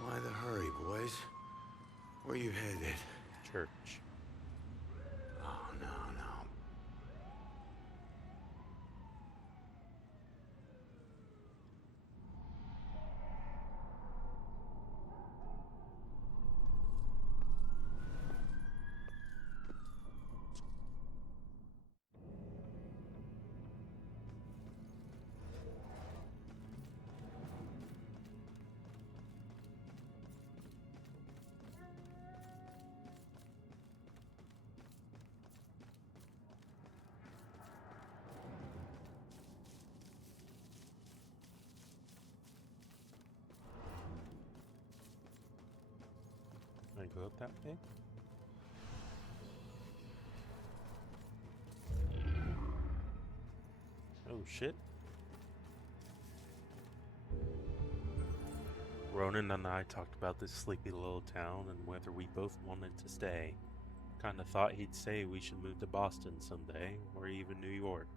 Why the hurry, boys? Where you headed? Church. Oh, no, no. Can I go up that way? Oh shit. Ronan and I talked about this sleepy little town and whether we both wanted to stay. Kinda thought he'd say we should move to Boston someday, or even New York.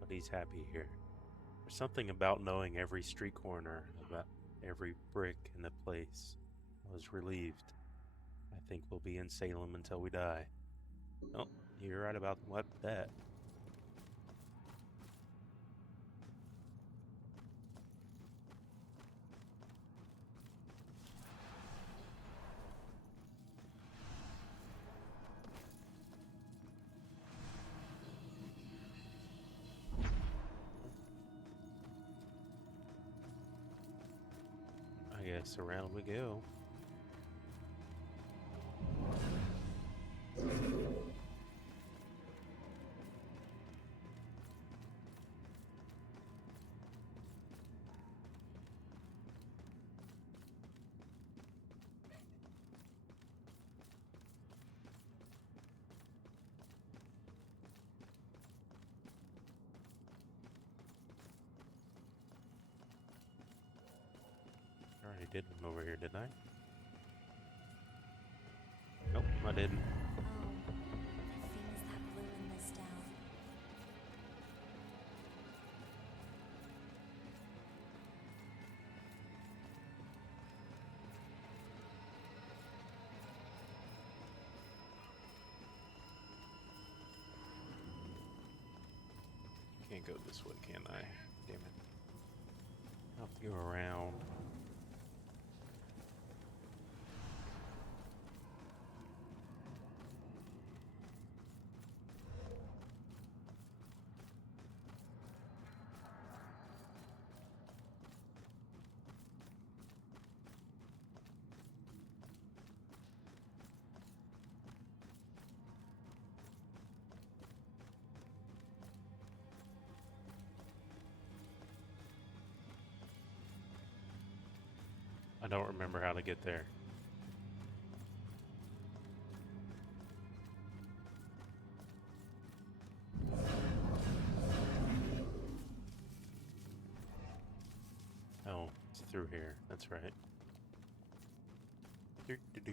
But he's happy here. There's something about knowing every street corner, about every brick in the place. I was relieved. I think we'll be in Salem until we die. Oh, you're right about that. I guess around we go. I already did one over here, didn't I? Nope, I didn't. Things that blew in this down. Can't go this way, can I? Damn it. I'll have to go around. I don't remember how to get there. Oh, it's through here. That's right. Doo-doo-doo.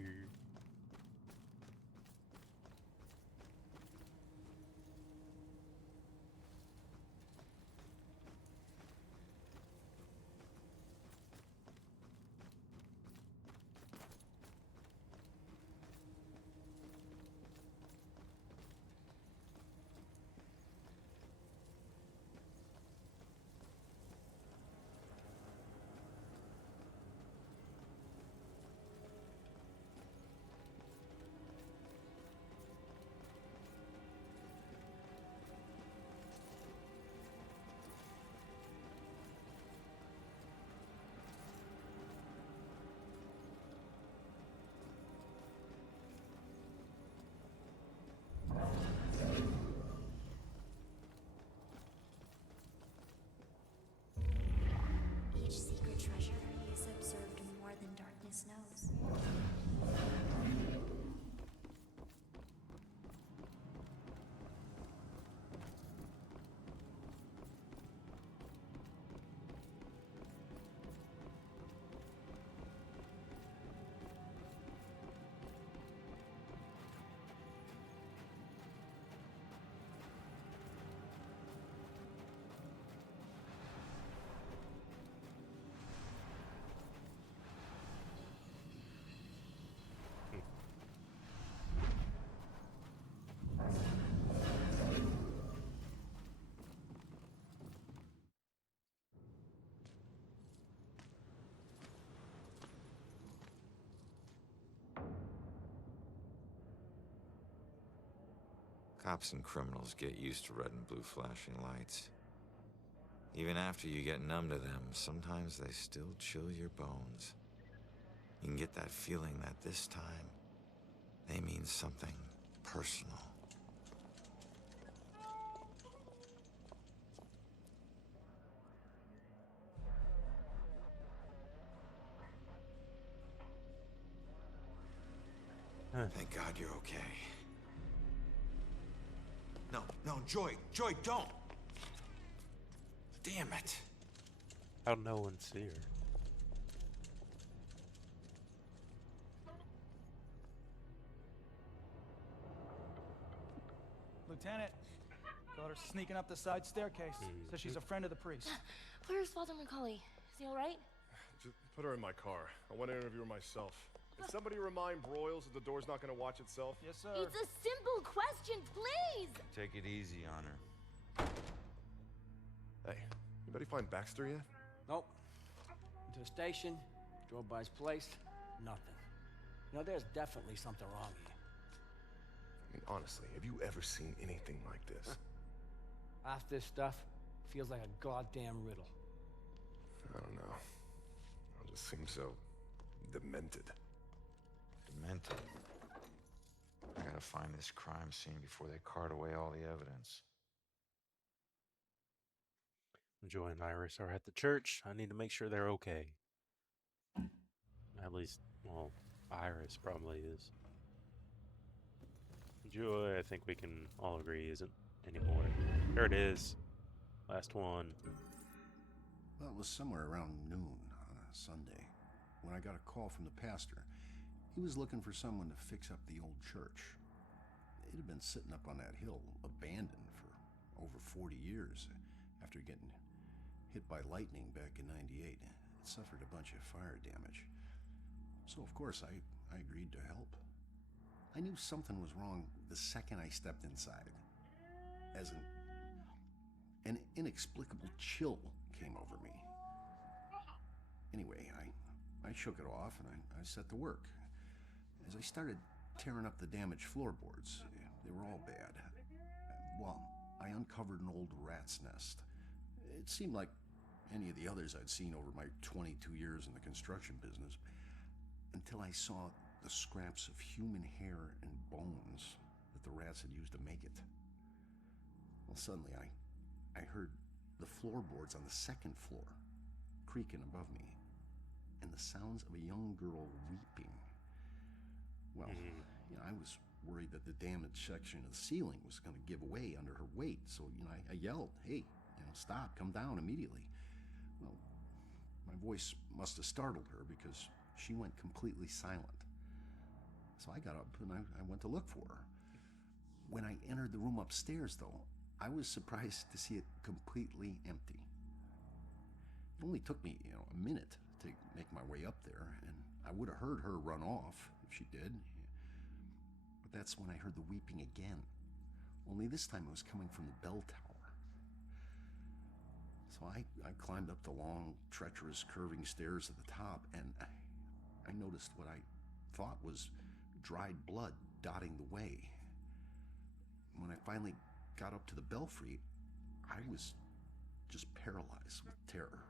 Cops and criminals get used to red and blue flashing lights. Even after you get numb to them, sometimes they still chill your bones. You can get that feeling that this time, they mean something personal. Thank God you're okay. No, Joy, don't! Damn it! How no one see her? Lieutenant, caught her sneaking up the side staircase. Says she's a friend of the priest. Where's Father Macaulay? Is he alright? Just put her in my car. I want to interview her myself. Can somebody remind Broyles that the door's not going to watch itself? Yes, sir. It's a simple question, please! Take it easy on her. Hey, anybody find Baxter yet? Nope. Went to the station, drove by his place, nothing. You know, there's definitely something wrong here. I mean, honestly, have you ever seen anything like this? Half this stuff feels like a goddamn riddle. I don't know. It just seems so demented. Demented. I gotta find this crime scene before they cart away all the evidence. Joy and Iris are at the church. I need to make sure they're okay. At least, well, Iris probably is. Joy, I think we can all agree, isn't anymore. There it is. Last one. Well, it was somewhere around noon on a Sunday when I got a call from the pastor. He was looking for someone to fix up the old church. It had been sitting up on that hill, abandoned for over 40 years after getting hit by lightning back in '98. It suffered a bunch of fire damage. So, of course, I agreed to help. I knew something was wrong the second I stepped inside, as an inexplicable chill came over me. Anyway, I shook it off and I set to work. As I started tearing up the damaged floorboards, they were all bad. Well, I uncovered an old rat's nest. It seemed like any of the others I'd seen over my 22 years in the construction business, until I saw the scraps of human hair and bones that the rats had used to make it. Well, suddenly I heard the floorboards on the second floor creaking above me, and the sounds of a young girl weeping. Well, I was worried that the damaged section of the ceiling was going to give way under her weight, so I yelled, "Hey, stop, come down immediately." Well, my voice must have startled her because she went completely silent. So I got up and I went to look for her. When I entered the room upstairs, though, I was surprised to see it completely empty. It only took me, a minute to make my way up there, and I would have heard her run off if she did. But that's when I heard the weeping again. Only this time it was coming from the bell tower. So I climbed up the long, treacherous, curving stairs at the top, and I noticed what I thought was dried blood dotting the way. When I finally got up to the belfry, I was just paralyzed with terror.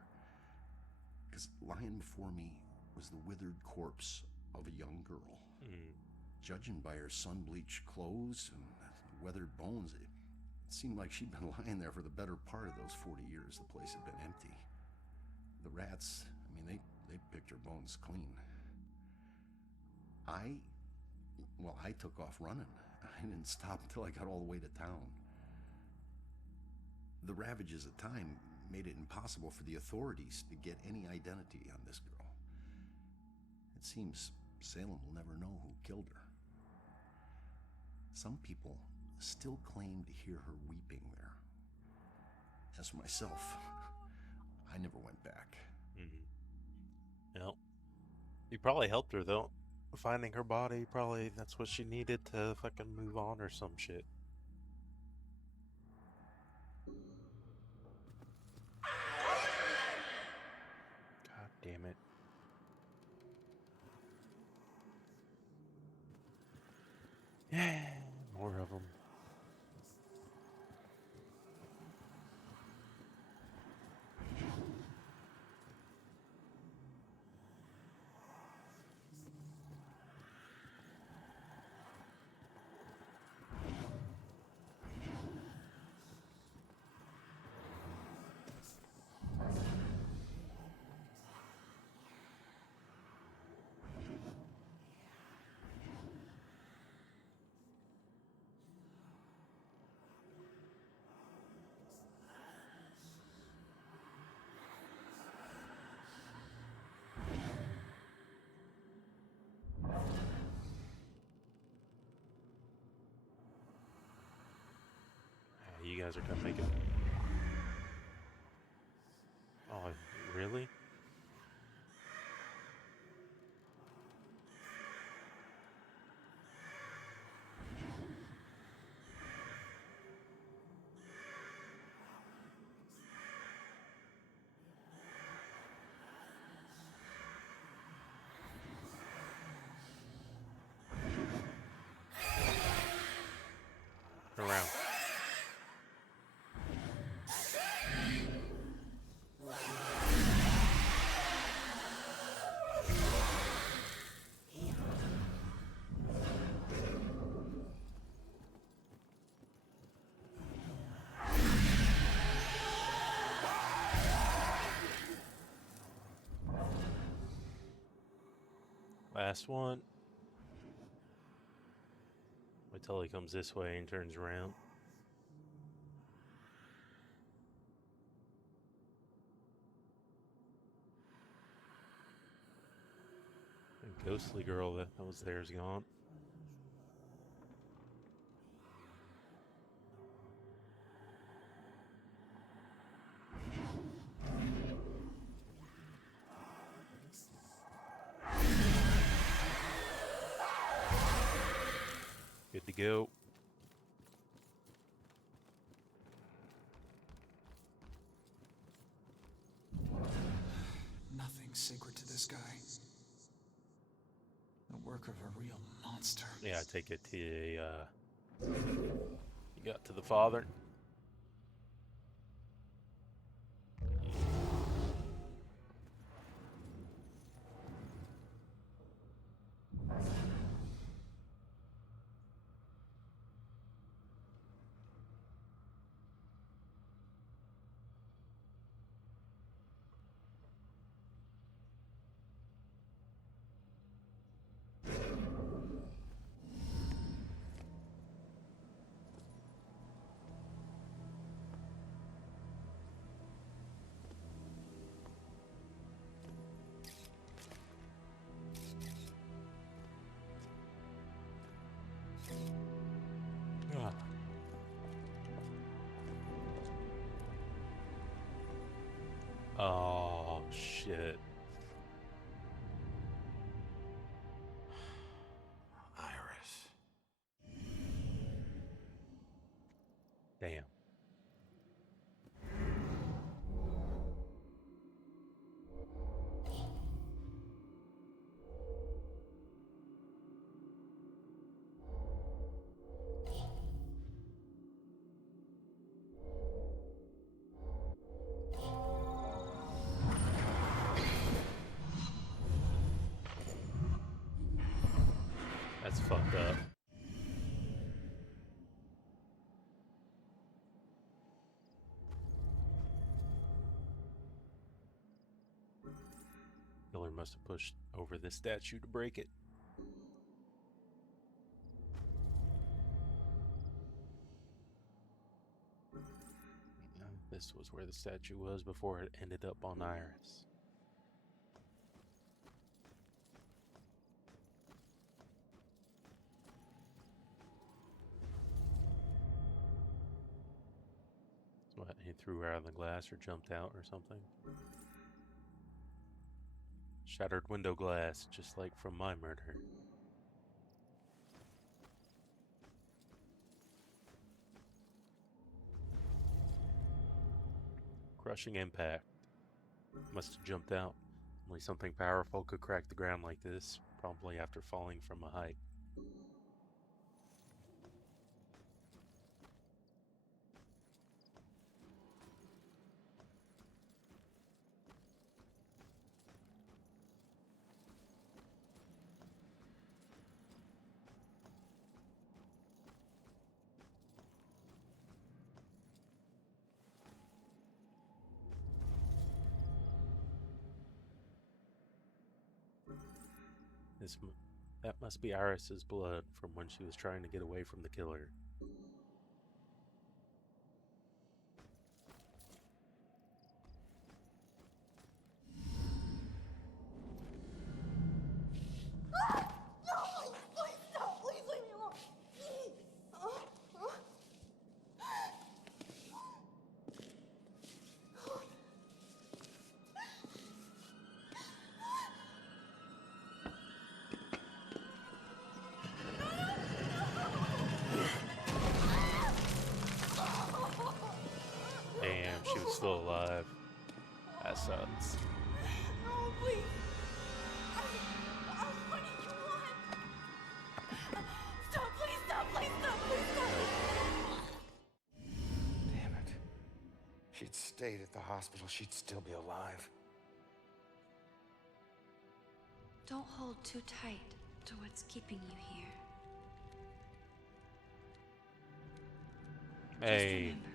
Because lying before me was the withered corpse of a young girl. Judging by her sun-bleached clothes and weathered bones, it seemed like she'd been lying there for the better part of those 40 years the place had been empty. The rats, they picked her bones clean. I took off running. I didn't stop until I got all the way to town. The ravages of time made it impossible for the authorities to get any identity on this girl. It seems Salem will never know who killed her. Some people still claim to hear her weeping there. As for myself, I never went back. Well, you probably helped her, though. Finding her body, probably that's what she needed to fucking move on or some shit. God damn it. Yeah, more of them. guys are gonna make it. Oh, really? Around. Last one. Wait till he comes this way and turns around. The ghostly girl that was there is gone. Good to go. Nothing's sacred to this guy. The work of a real monster. Yeah, I take it to you got to the father. Oh, shit. Iris. Damn. That's fucked up. Killer must have pushed over this statue to break it. This was where the statue was before it ended up on Iris. So what, he threw her out of the glass or jumped out or something? Shattered window glass, just like from my murder. Crushing impact. Must have jumped out. Only something powerful could crack the ground like this, probably after falling from a height. That must be Iris's blood from when she was trying to get away from the killer. alive. That sucks. No, please. What do you want? Stop, please, stop, please, stop, please, stop. Damn it. If she'd stayed at the hospital, she'd still be alive. Don't hold too tight to what's keeping you here. Just Hey. remember,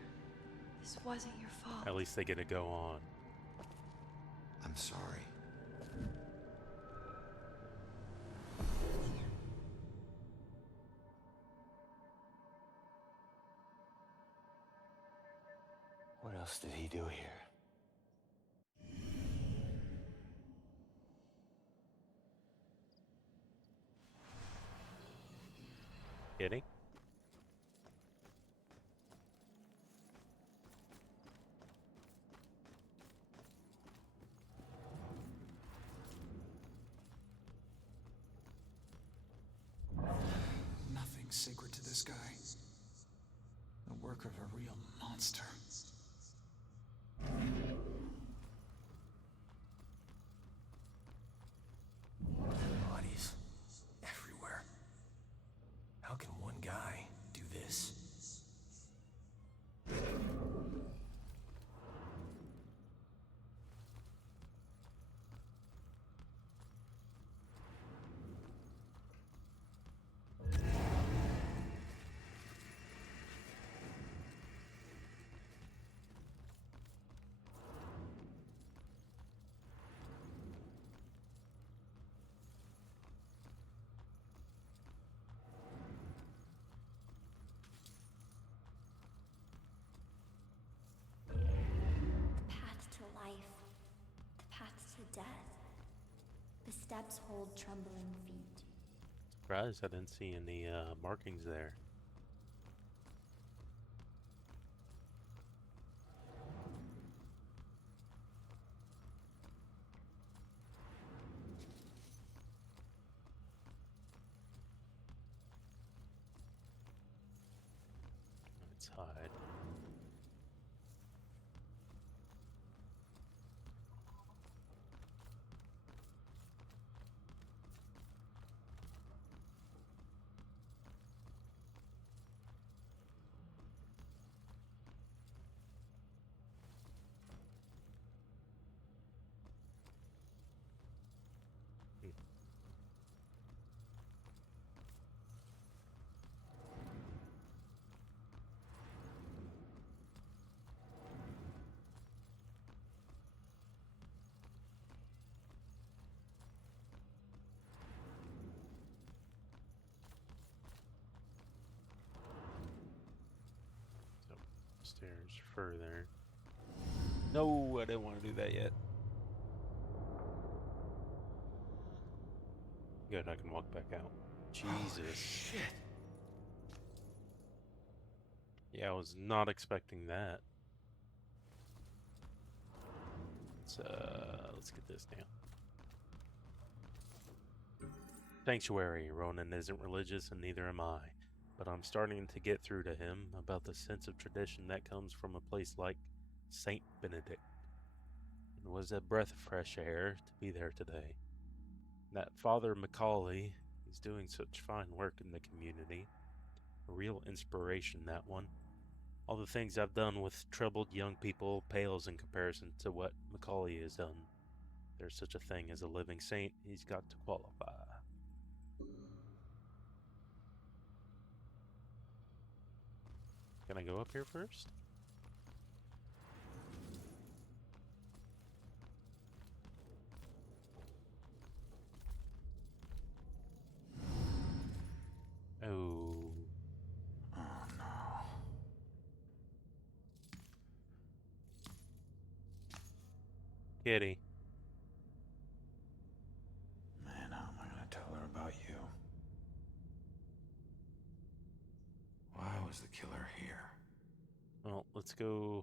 this wasn't your fault. At least they get to go on. I'm sorry. What else did he do here? Kidding? Nothing's sacred to this guy. The work of a real monster. Bodies everywhere. How can one guy do this? The path to life. The path to death. The steps hold trembling feet. Surprised I didn't see any markings there. Let's hide. Stairs further. No, I didn't want to do that yet. Good, I can walk back out. Jesus. Shit. Yeah, I was not expecting that. Let's get this down. Sanctuary. Ronan isn't religious and neither am I. But I'm starting to get through to him about the sense of tradition that comes from a place like St. Benedict. It was a breath of fresh air to be there today. That Father Macaulay is doing such fine work in the community. A real inspiration, that one. All the things I've done with troubled young people pales in comparison to what Macaulay has done. If there's such a thing as a living saint, he's got to qualify. Can I go up here first? Oh. Oh no. Kitty. Man, how am I gonna tell her about you? Why was the killer here? Well, let's go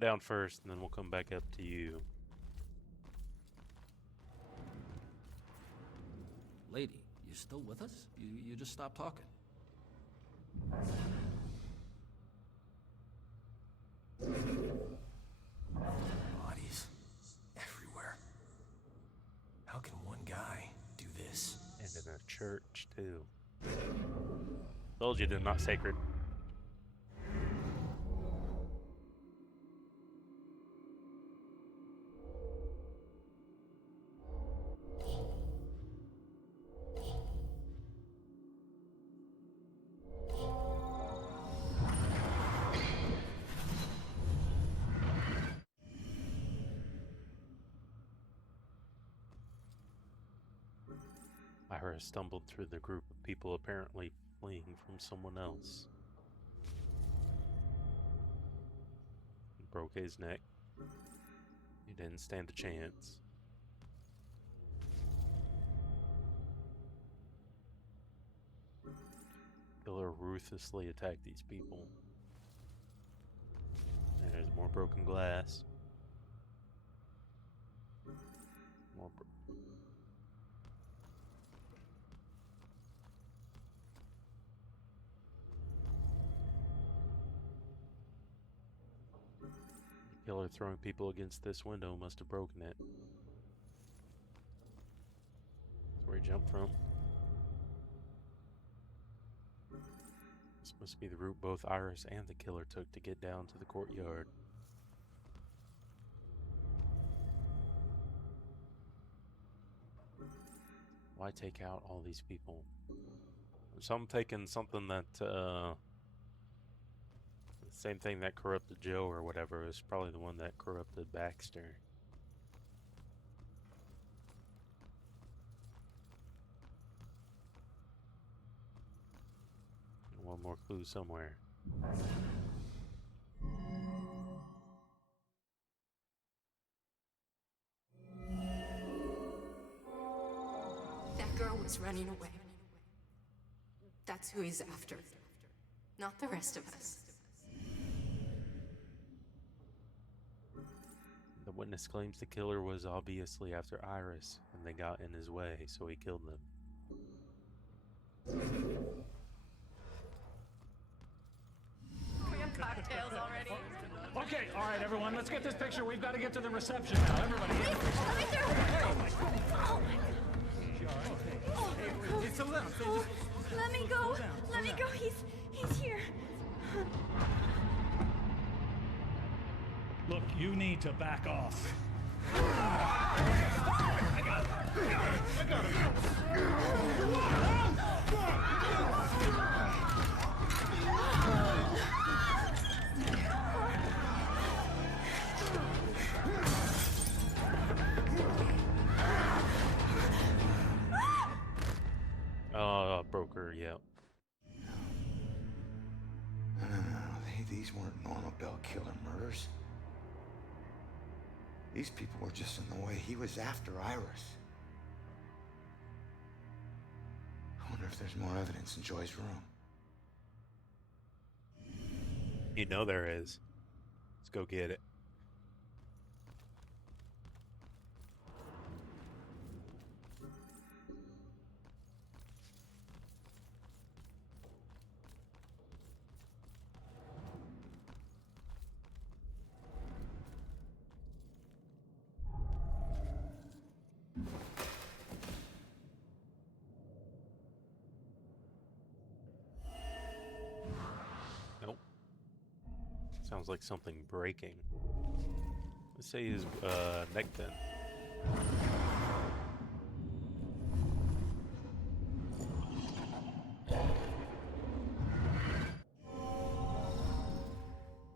down first and then we'll come back up to you. Lady, you still with us? You just stopped talking. church, too. Told you they're not sacred. Iris stumbled through the group of people apparently fleeing from someone else. He broke his neck. He didn't stand a chance. Killer ruthlessly attacked these people. There's more broken glass. More The killer throwing people against this window must have broken it. That's where he jumped from. This must be the route both Iris and the killer took to get down to the courtyard. Why take out all these people? So I'm taking something that, the same thing that corrupted Joe or whatever is probably the one that corrupted Baxter. One more clue somewhere. That girl was running away. That's who he's after. Not the rest of us. The witness claims the killer was obviously after Iris, and they got in his way, so he killed them. We have cocktails already. Okay, all right, everyone, let's get this picture. We've got to get to the reception now. Everybody. Let me through. Oh my God. Oh my God. Hey, settle down. Let me go. Let me go. He's here. Look, you need to back off. Broker, yeah. No. These weren't normal Bell Killer murders. These people were just in the way. He was after Iris. I wonder if there's more evidence in Joy's room. You know there is. Let's go get it. Sounds like something breaking. Let's say his neck then.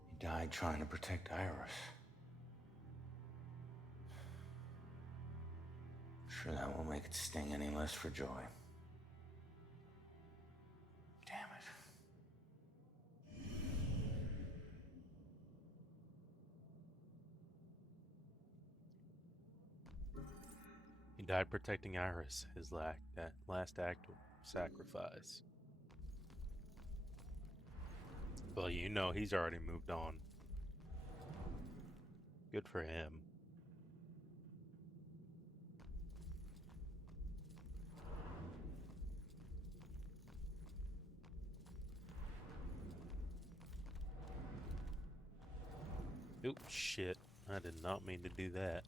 He died trying to protect Iris. I'm sure that won't make it sting any less for Joy. He died protecting Iris, his last act of sacrifice. Well, you know he's already moved on. Good for him. Oops, shit. I did not mean to do that.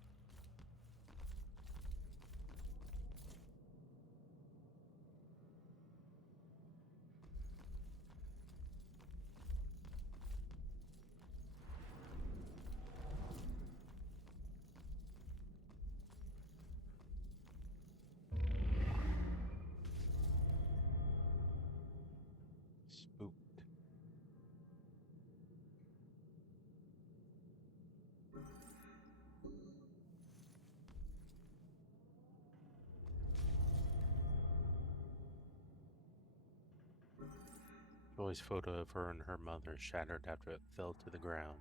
Joy's photo of her and her mother shattered after it fell to the ground.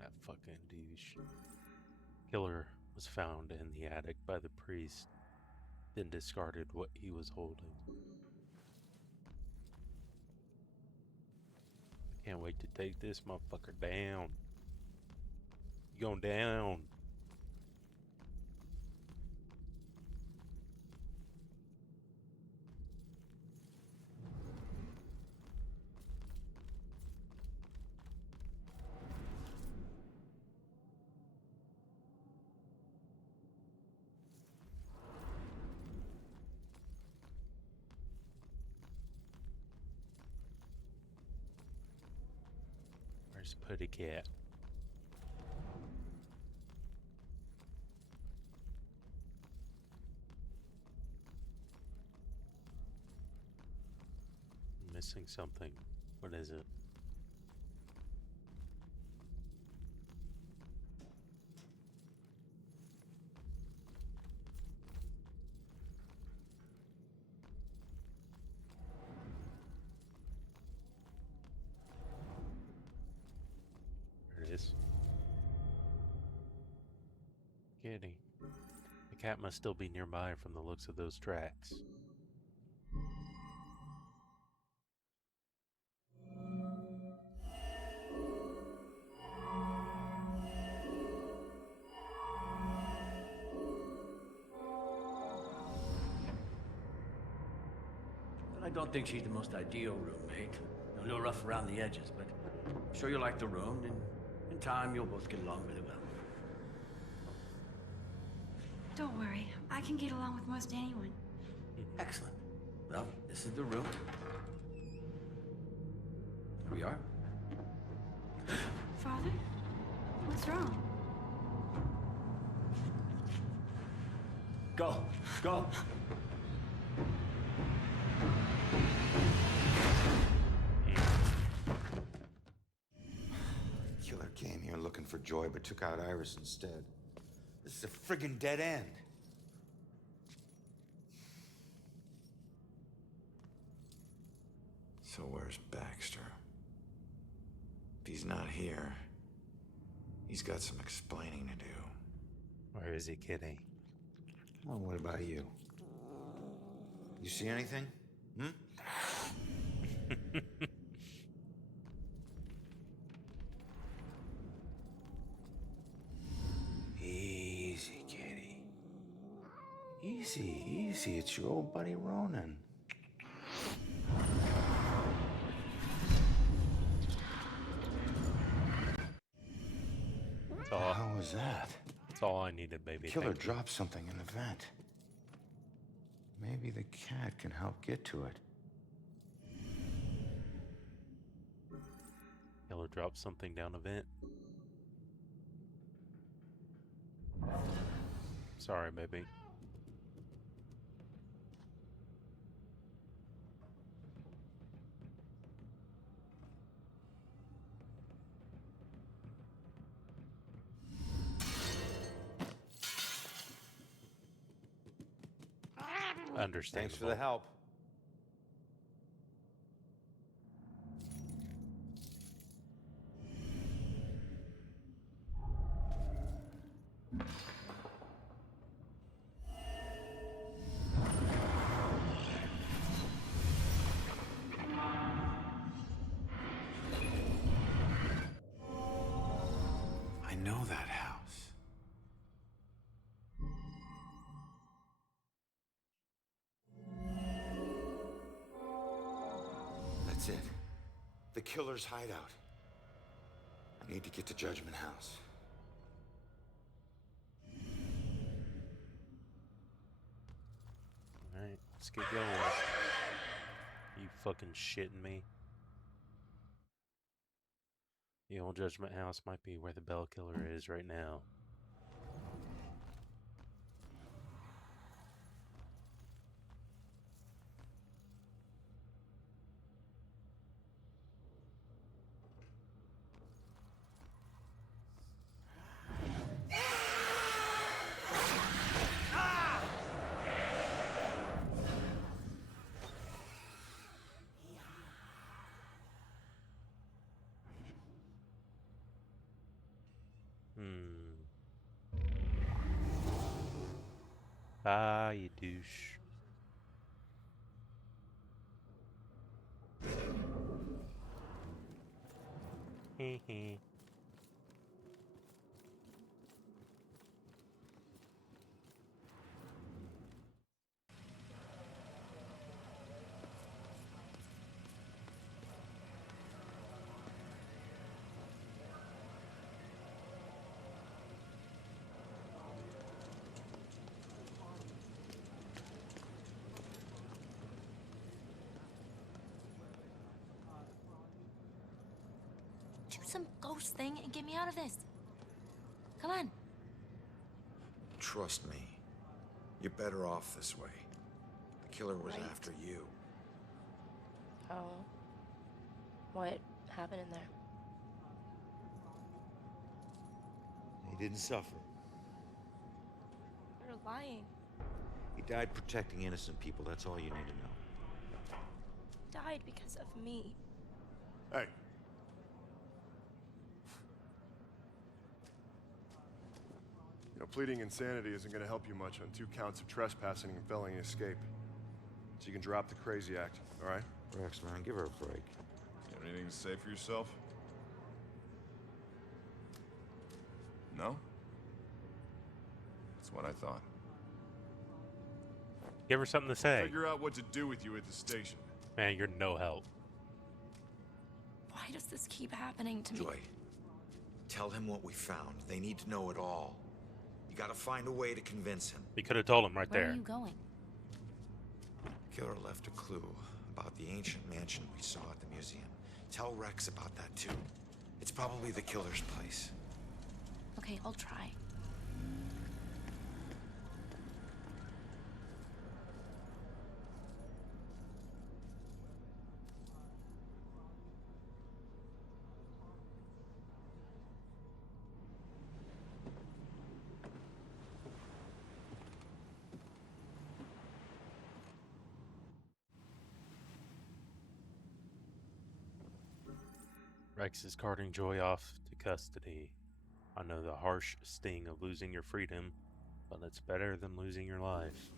That fucking douche. Killer was found in the attic by the priest, then discarded what he was holding. Can't wait to take this motherfucker down. You going down. Where's Putty Cat? I'm missing something. What is it? There it is. Kitty. The cat must still be nearby from the looks of those tracks. I don't think she's the most ideal roommate. A little rough around the edges, but I'm sure you'll like the room, and in time you'll both get along really well. Don't worry, I can get along with most anyone. Excellent. Well, this is the room. Here we are. Father? What's wrong? Go. Go. Killer came here looking for Joy, but took out Iris instead. This is a friggin' dead end. So where's Baxter? If he's not here, he's got some explaining to do. Where is he, Kitty? Well, what about you? You see anything? Hmm? Easy, Kitty. Easy, easy. It's your old buddy Ronan. How was that? That's all I needed, baby. Killer Thank you. dropped something in the vent. Maybe the cat can help get to it. Killer dropped something down a vent. Sorry, baby. Understandable. Thanks for the help. I know that house. That's it. The killer's hideout. I need to get to Judgment House. Alright, let's get going. You fucking shitting me? The old Judgment House might be where the Bell Killer is right now. Bye, you douche. Hee. Do some ghost thing and get me out of this. Come on. Trust me. You're better off this way. The killer was Right. after you. Oh. What happened in there? He didn't suffer. You're lying. He died protecting innocent people. That's all you need to know. Died because of me. Hey. You know, pleading insanity isn't going to help you much on 2 counts of trespassing and felony escape. So you can drop the crazy act, all right? Rex, man, give her a break. You have anything to say for yourself? No? That's what I thought. Give her something to say. Figure out what to do with you at the station. Man, you're no help. Why does this keep happening to me? Joy, tell him what we found. They need to know it all. You gotta find a way to convince him. You could have told him right Where there. are you going? Killer left a clue about the ancient mansion we saw at the museum. Tell Rex about that too. It's probably the killer's place. Okay, I'll try. Rex is carting Joy off to custody. I know the harsh sting of losing your freedom, but it's better than losing your life.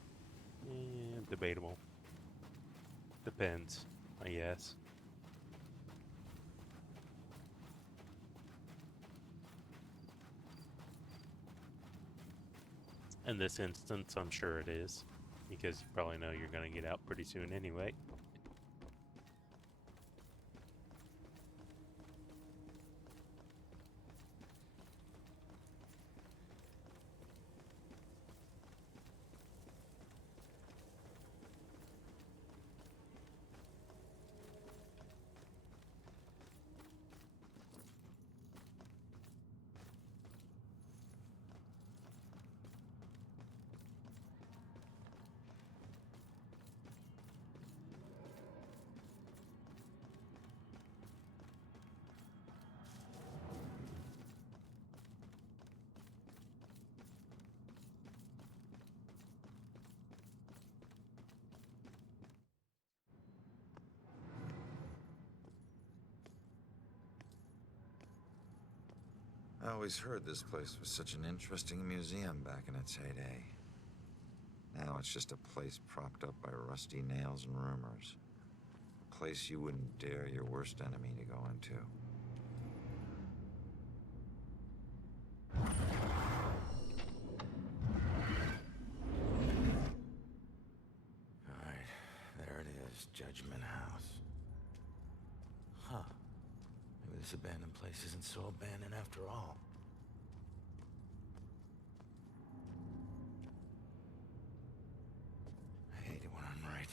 Debatable. Depends, I guess. In this instance, I'm sure it is, because you probably know you're going to get out pretty soon anyway. I always heard this place was such an interesting museum back in its heyday. Now it's just a place propped up by rusty nails and rumors. A place you wouldn't dare your worst enemy to go into. Alright, there it is, Judgment House. Huh. Maybe this abandoned place isn't so abandoned after all. I hate it when I'm right.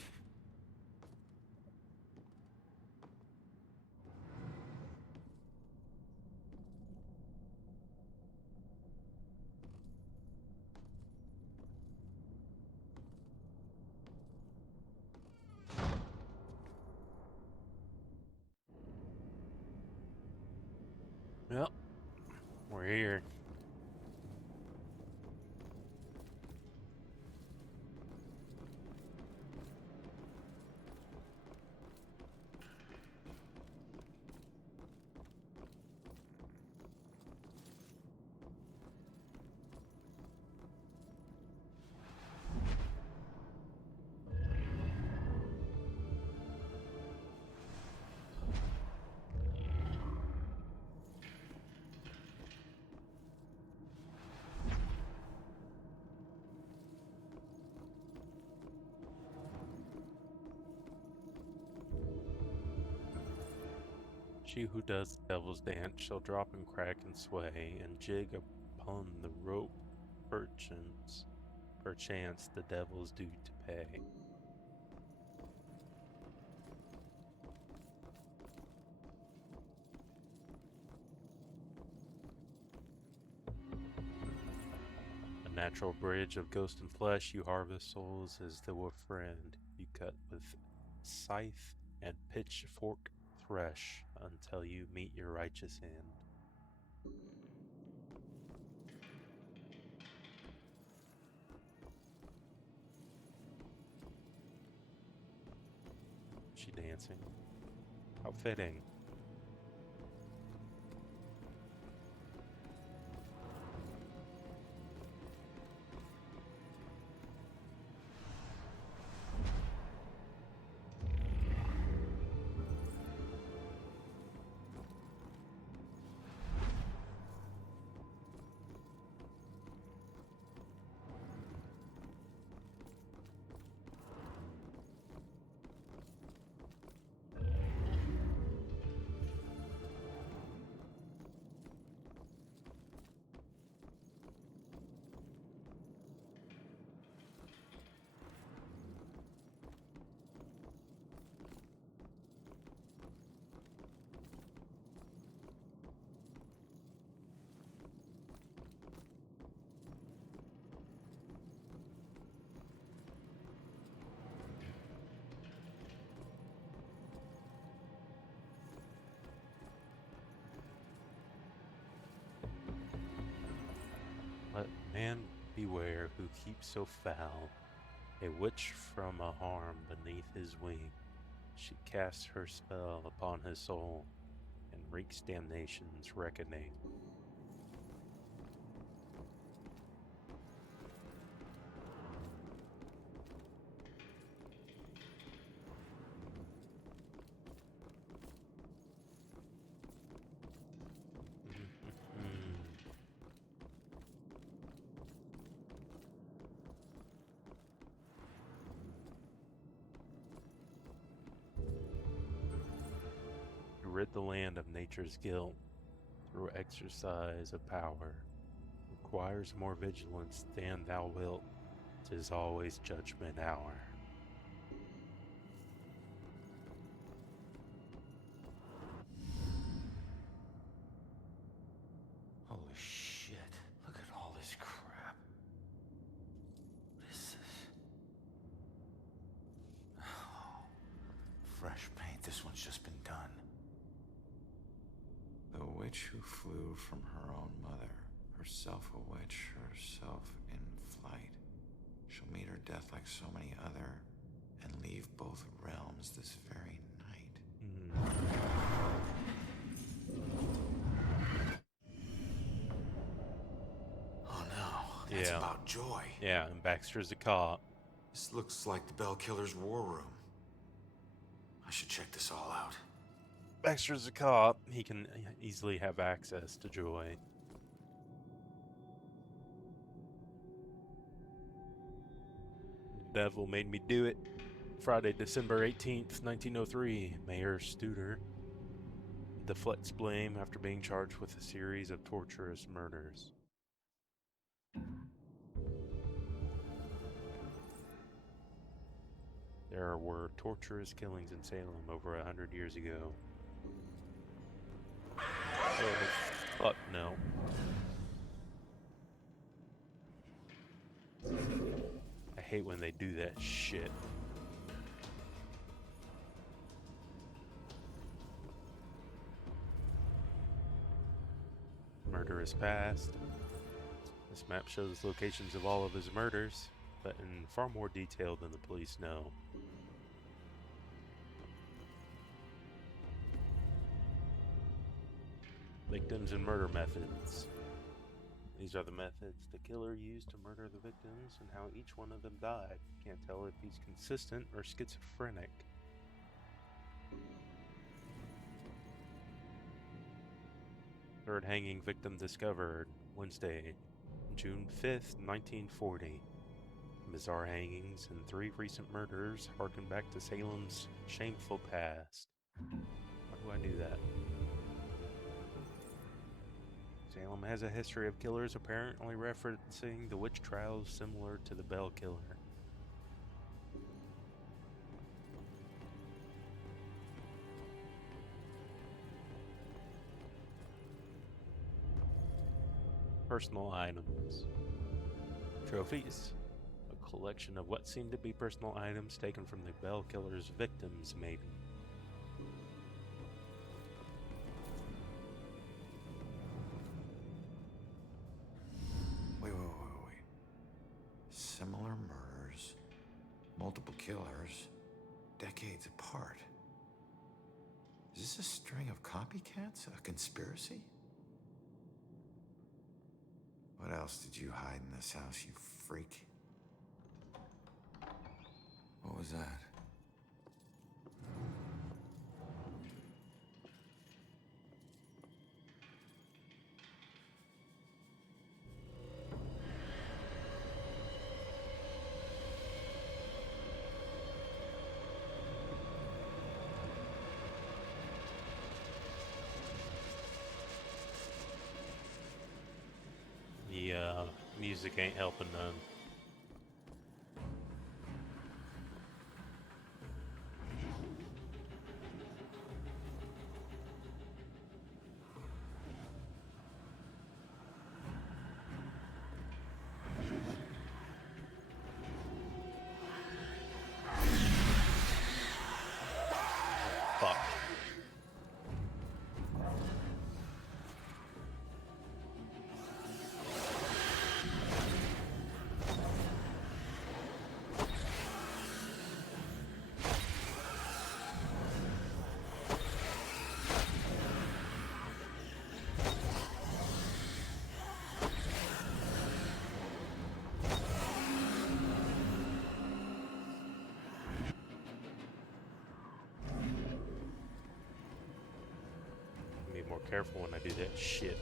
Well, we're here. She who does the devil's dance shall drop and crack and sway, and jig upon the rope perchance the devil's due to pay. A natural bridge of ghost and flesh, you harvest souls as though a friend. You cut with scythe and pitchfork thresh until you meet your righteous end. She dancing. How fitting. Let man beware who keeps so foul, a witch from a harm beneath his wing. She casts her spell upon his soul, and wreaks damnation's reckoning. Rid the land of nature's guilt through exercise of power. Requires more vigilance than thou wilt. 'Tis always judgment hour. Holy shit. Look at all this crap. What is this? Oh, fresh paint. This one's just been done. The witch who flew from her own mother, herself a witch, herself in flight, shall meet her death like so many other, and leave both realms this very night. Oh no, that's about Joy. Yeah, and Baxter's a cop. This looks like the Bell Killer's war room. I should check this all out. Baxter's a cop. He can easily have access to Joy. The devil made me do it. Friday, December 18th, 1903. Mayor Studer deflects blame after being charged with a series of torturous murders. There were torturous killings in Salem over 100 years ago. Oh, fuck no. I hate when they do that shit. Murder is past. This map shows locations of all of his murders, but in far more detail than the police know. Victims and murder methods. These are the methods the killer used to murder the victims and how each one of them died. Can't tell if he's consistent or schizophrenic. Third hanging victim discovered Wednesday, June 5th, 1940. Bizarre hangings and 3 recent murders harken back to Salem's shameful past. Why do I do that? Salem has a history of killers, apparently referencing the witch trials similar to the Bell Killer. Personal items. Trophies. A collection of what seem to be personal items taken from the Bell Killer's victims, maybe. Wait. Similar murders, multiple killers, decades apart. Is this a string of copycats? A conspiracy? What else did you hide in this house, you freak? What was that? Yeah, music ain't helping none. Fuck. Be more careful when I do that shit.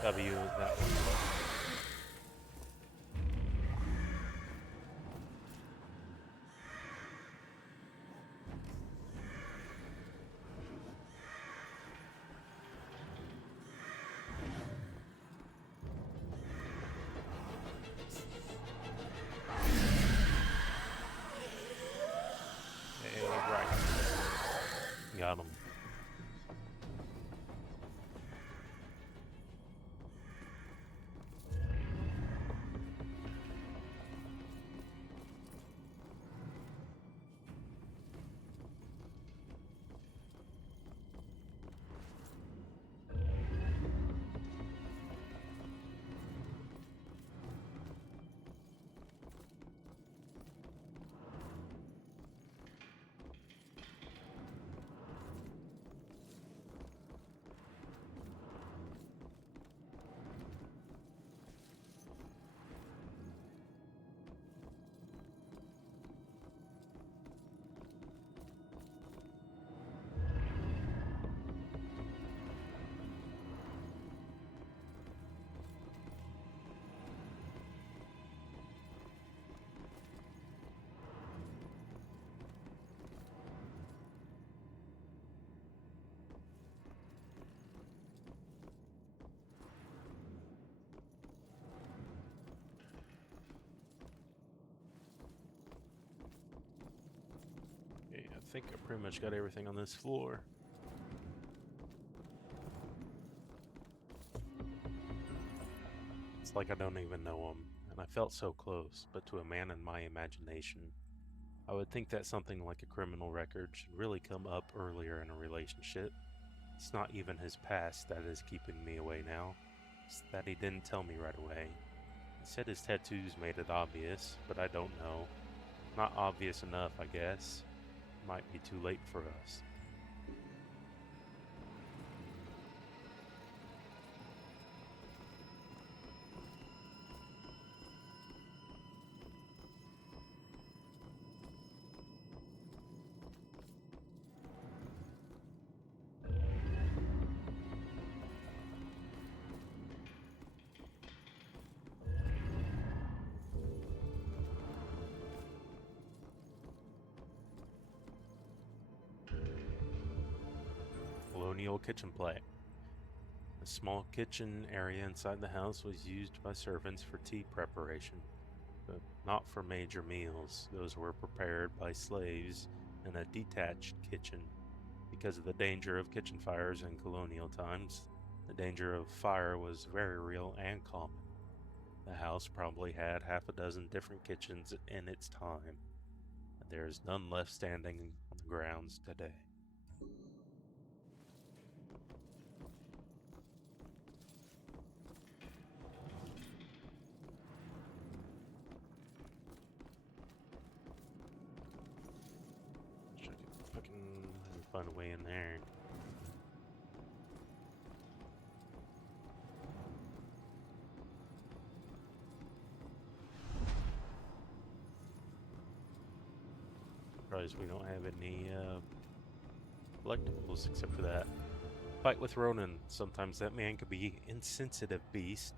W, that one. Hey, right. Got him. I think I pretty much got everything on this floor. It's like I don't even know him, and I felt so close, but to a man in my imagination. I would think that something like a criminal record should really come up earlier in a relationship. It's not even his past that is keeping me away now. It's that he didn't tell me right away. He said his tattoos made it obvious, but I don't know. Not obvious enough, I guess. Might be too late for us. little kitchen play. A small kitchen area inside the house was used by servants for tea preparation, but not for major meals. Those were prepared by slaves in a detached kitchen. Because of the danger of kitchen fires in colonial times, the danger of fire was very real and common. The house probably had half a dozen different kitchens in its time, and there is none left standing on the grounds today. Find a way in there. Surprised we don't have any collectibles except for that. Fight with Ronan. Sometimes that man could be insensitive beast.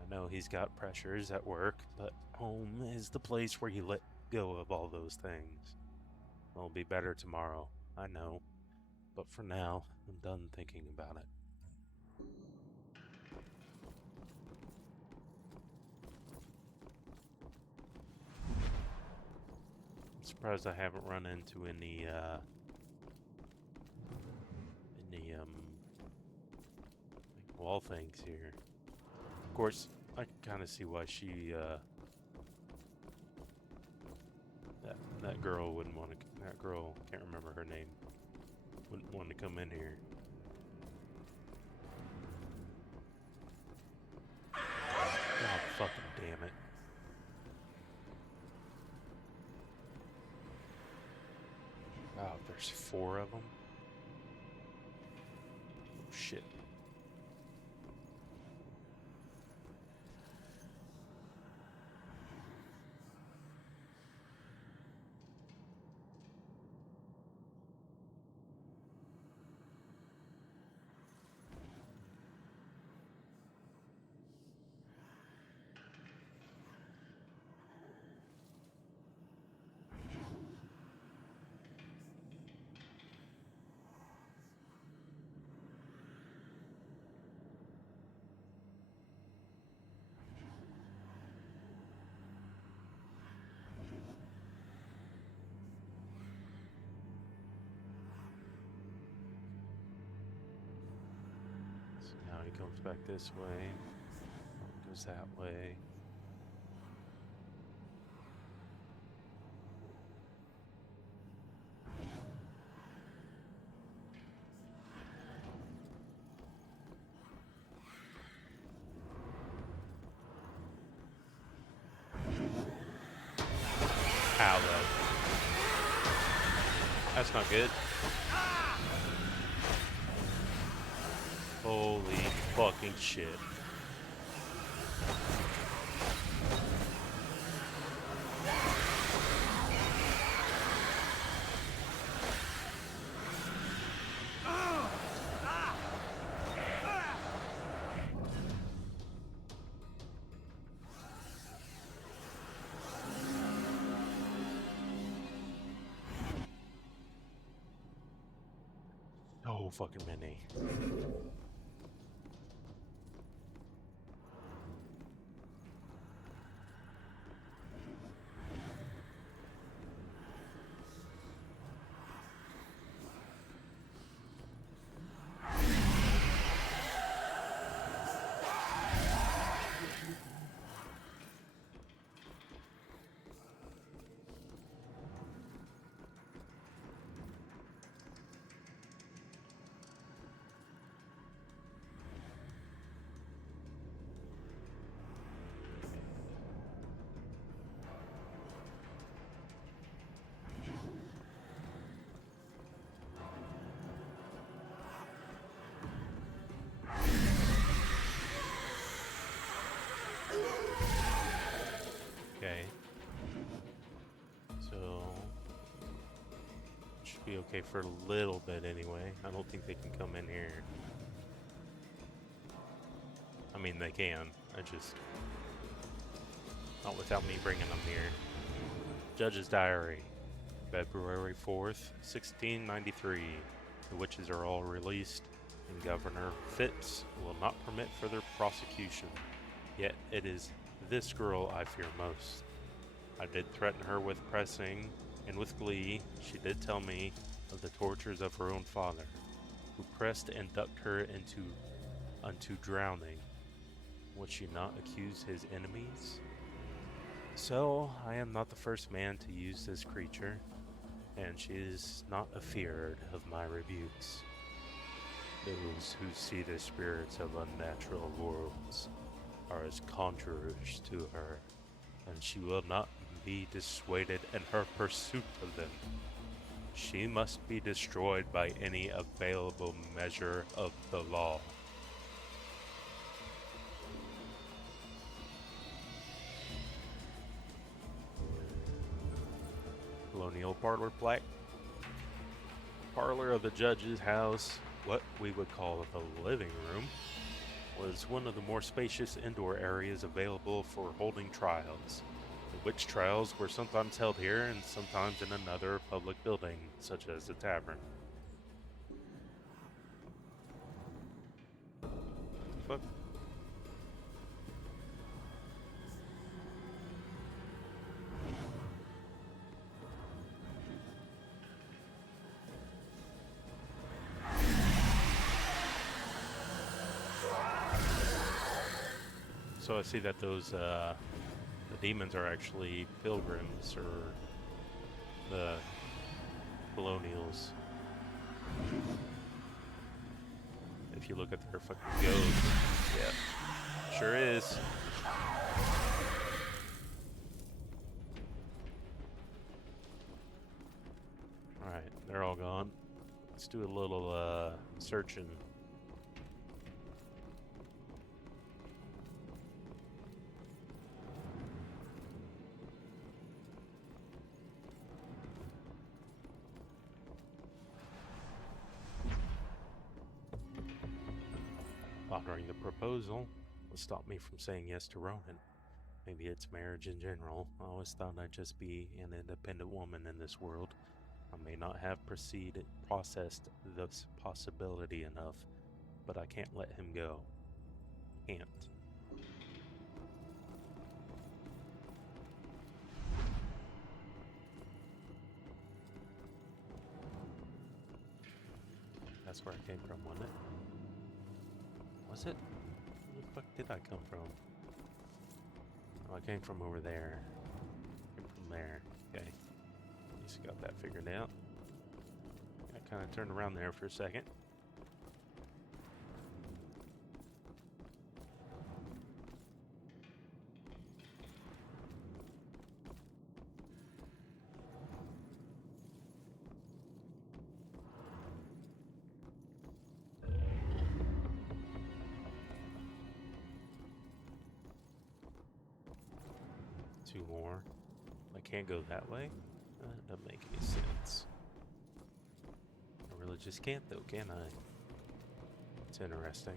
I know he's got pressures at work, but home is the place where you let go of all those things. It'll be better tomorrow. I know, but for now, I'm done thinking about it. I'm surprised I haven't run into any wall things here. Of course, I can kind of see why she, that girl wouldn't want to. That girl, can't remember her name, wouldn't want to come in here. God fucking damn it. Wow, there's 4 of them? Oh, shit. Now he comes back this way, goes that way. Ow, though. That's not good. Holy fucking shit. So fucking many. Be okay for a little bit anyway. I don't think they can come in here. I mean, they can. I just... not without me bringing them here. Judge's Diary. February 4th, 1693. The witches are all released, and Governor Phipps will not permit further prosecution. Yet it is this girl I fear most. I did threaten her with pressing, and with glee she did tell me of the tortures of her own father, who pressed and ducked her unto drowning. Would she not accuse his enemies? So I am not the first man to use this creature, and she is not afeared of my rebukes. Those who see the spirits of unnatural worlds are as conjurers to her, and she will not be dissuaded in her pursuit of them. She must be destroyed by any available measure of the law. Colonial parlor plaque. Parlor of the judge's house, what we would call the living room, was one of the more spacious indoor areas available for holding trials. The witch trials were sometimes held here and sometimes in another public building, such as the tavern. Fuck. So I see that those the demons are actually pilgrims, or the colonials. If you look at their fucking ghosts, yeah, sure is. All right, they're all gone. Let's do a little searching. Honoring the proposal will stop me from saying yes to Ronan. Maybe it's marriage in general. I always thought I'd just be an independent woman in this world. I may not have processed this possibility enough, but I can't let him go. Can't. That's where I came from, wasn't it? Was it? Where the fuck did I come from? Oh, I came from over there. Came from there. Okay. Just got that figured out. I kind of turned around there for a second. Two more. I can't go that way? That doesn't make any sense. I really just can't though, can I? It's interesting.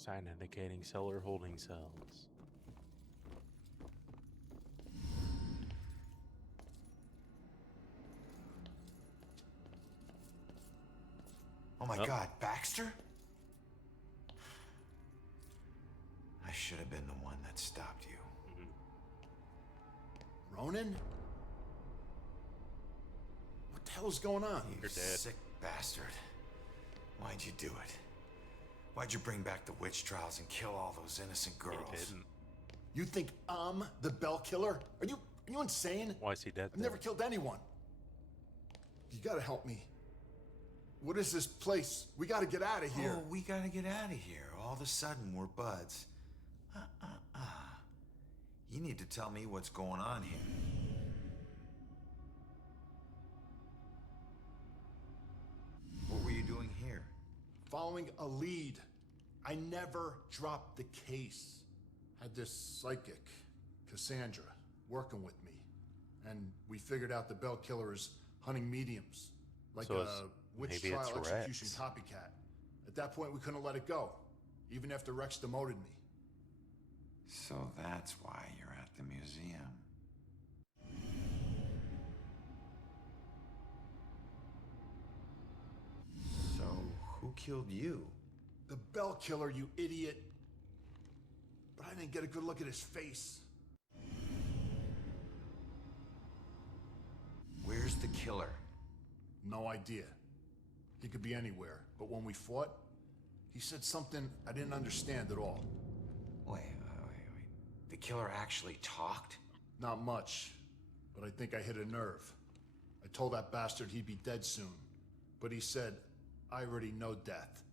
Sign indicating seller holding cells. Oh my God, Baxter? I should have been the one that stopped you. Ronan? What the hell's going on? You sick bastard. Why'd you do it? Why'd you bring back the witch trials and kill all those innocent girls? You think I'm the Bell Killer? Are Are you insane? Why is he dead? I've never killed anyone. You gotta help me. What is this place? We gotta get out of here. Oh, we gotta get out of here. All of a sudden, we're buds. You need to tell me what's going on here. What were you doing here? Following a lead. I never dropped the case. Had this psychic, Cassandra, working with me. And we figured out the Bell Killer is hunting mediums. Like So a witch maybe trial it's execution Rex. copycat. At that point, we couldn't let it go. Even after Rex demoted me. So that's why you're at the museum. So, who killed you? The Bell Killer, you idiot. But I didn't get a good look at his face. Where's the killer? No idea. He could be anywhere. But when we fought, he said something I didn't understand at all. Wait. The killer actually talked? Not much, but I think I hit a nerve. I told that bastard he'd be dead soon, but he said, I already know death.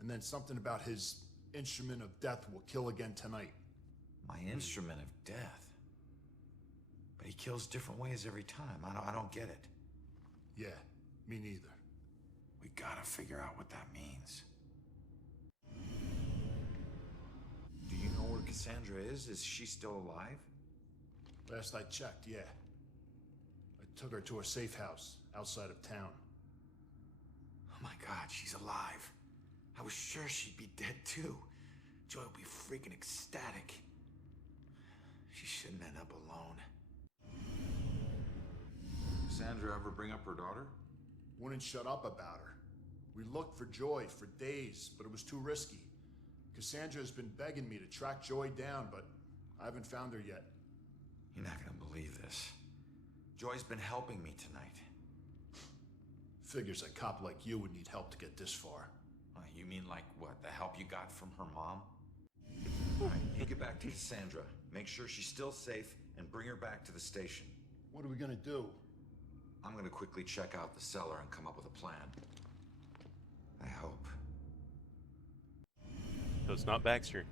And then something about his instrument of death will kill again tonight. My instrument of death? But he kills different ways every time. I don't get it. Yeah, me neither. We gotta figure out what that means. Do you know where Cassandra is? Is she still alive? Last I checked, yeah. I took her to a safe house outside of town. Oh my God, she's alive. I was sure she'd be dead too. Joy would be freaking ecstatic. She shouldn't end up alone. Cassandra ever bring up her daughter? Wouldn't shut up about her. We looked for Joy for days, but it was too risky. Cassandra has been begging me to track Joy down, but I haven't found her yet. You're not gonna believe this. Joy's been helping me tonight. Figures a cop like you would need help to get this far. You mean like what? The help you got from her mom? All right, you get back to Cassandra. Make sure she's still safe and bring her back to the station. What are we gonna do? I'm gonna quickly check out the cellar and come up with a plan. I hope. So it's not Baxter.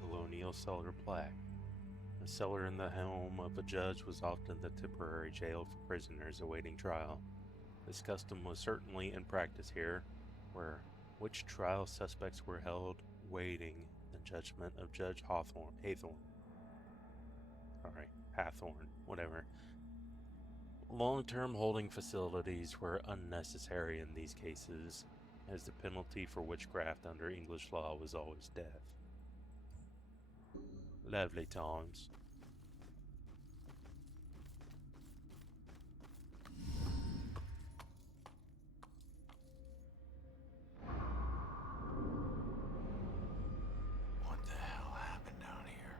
Colonial cellar plaque. A cellar in the home of a judge was often the temporary jail for prisoners awaiting trial. This custom was certainly in practice here, where which trial suspects were held waiting the judgment of Judge Hathorne. Hathorne, whatever. Long-term holding facilities were unnecessary in these cases, as the penalty for witchcraft under English law was always death. Lovely times. What the hell happened down here?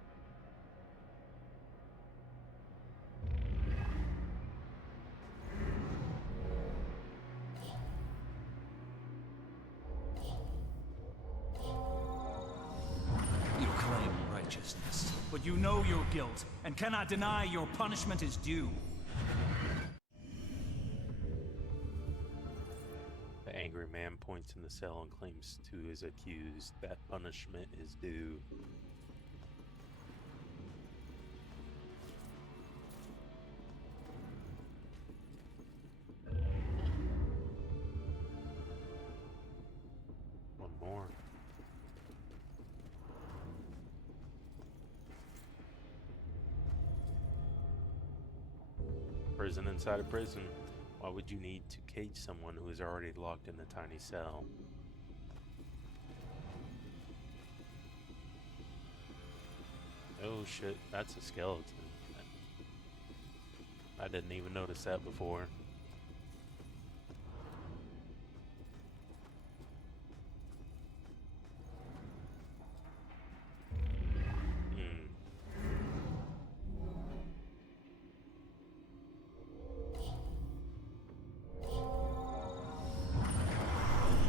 You claim righteousness, but you know your guilt and cannot deny your punishment is due. The angry man points in the cell and claims to his accused that punishment is due. One more. Prison inside a prison. Why would you need to cage someone who is already locked in a tiny cell? Oh shit, that's a skeleton. I didn't even notice that before.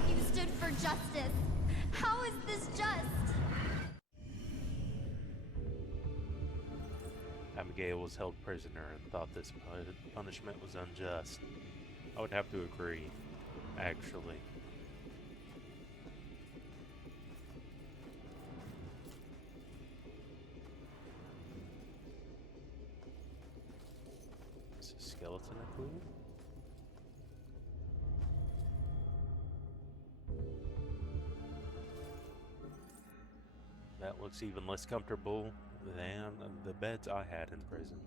You stood for justice. How is this just? Abigail was held prisoner and thought this punishment was unjust. I would have to agree, actually. Is a skeleton a clue? That looks even less comfortable than the beds I had in prison.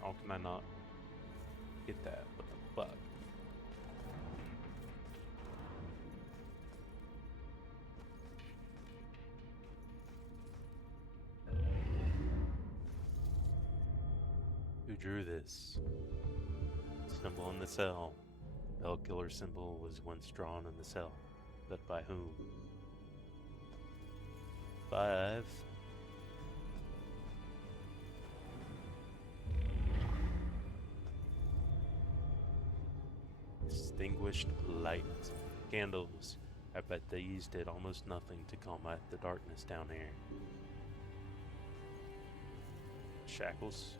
How can I not get that? What the fuck? Who drew this? Symbol in the cell. Bell killer symbol was once drawn in the cell. But by whom? 5. Extinguished light. Candles. I bet these did almost nothing to combat the darkness down here. Shackles.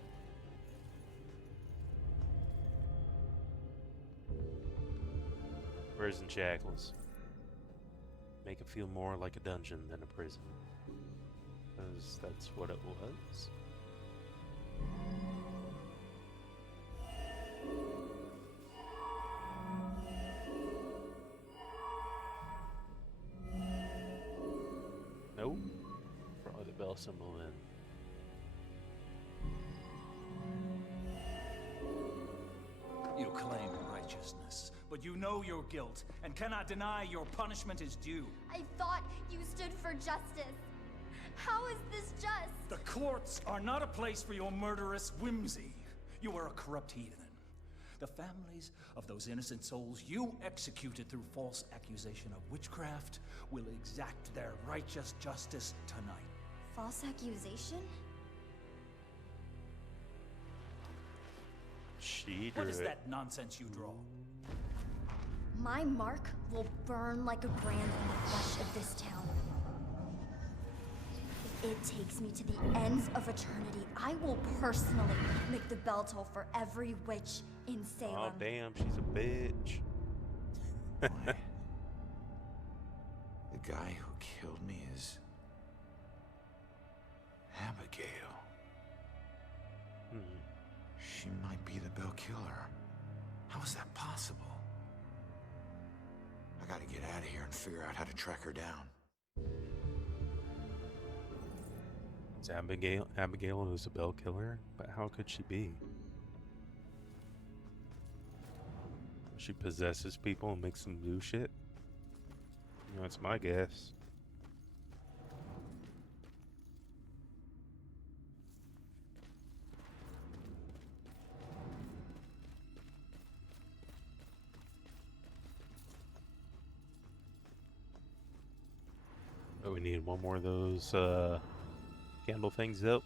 Prison shackles. Make it feel more like a dungeon than a prison. Because that's what it was. Nope. Probably the bell symbol then. You claim righteousness, but you know your guilt and cannot deny your punishment is due. I thought you stood for justice. How is this just? The courts are not a place for your murderous whimsy. You are a corrupt heathen. The families of those innocent souls you executed through false accusation of witchcraft will exact their righteous justice tonight. False accusation? She drew What is it. that nonsense you draw? My mark will burn like a brand in the flesh of this town. If it takes me to the ends of eternity, I will personally make the bell toll for every witch in Salem. Oh damn, she's a bitch. The guy who killed me is Abigail. She might be the Bell Killer. How is that possible? I gotta get out of here and figure out how to track her down. It's Abigail who's a bell killer, but how could she be? She possesses people and makes them do shit? You know, that's my guess. Oh, we need one more of those candle things up.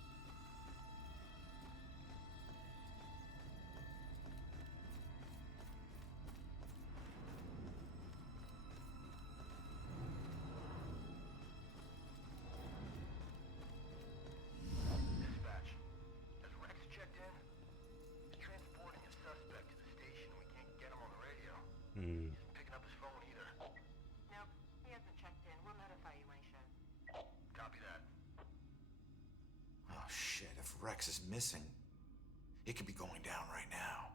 Dispatch. As Rex checked in, he's transporting a suspect to the station. We can't get him on the radio. He isn't picking up his phone either. Nope, he hasn't checked in. We'll notify you when he shows. Copy that. Oh shit, if Rex is missing, it could be going down right now.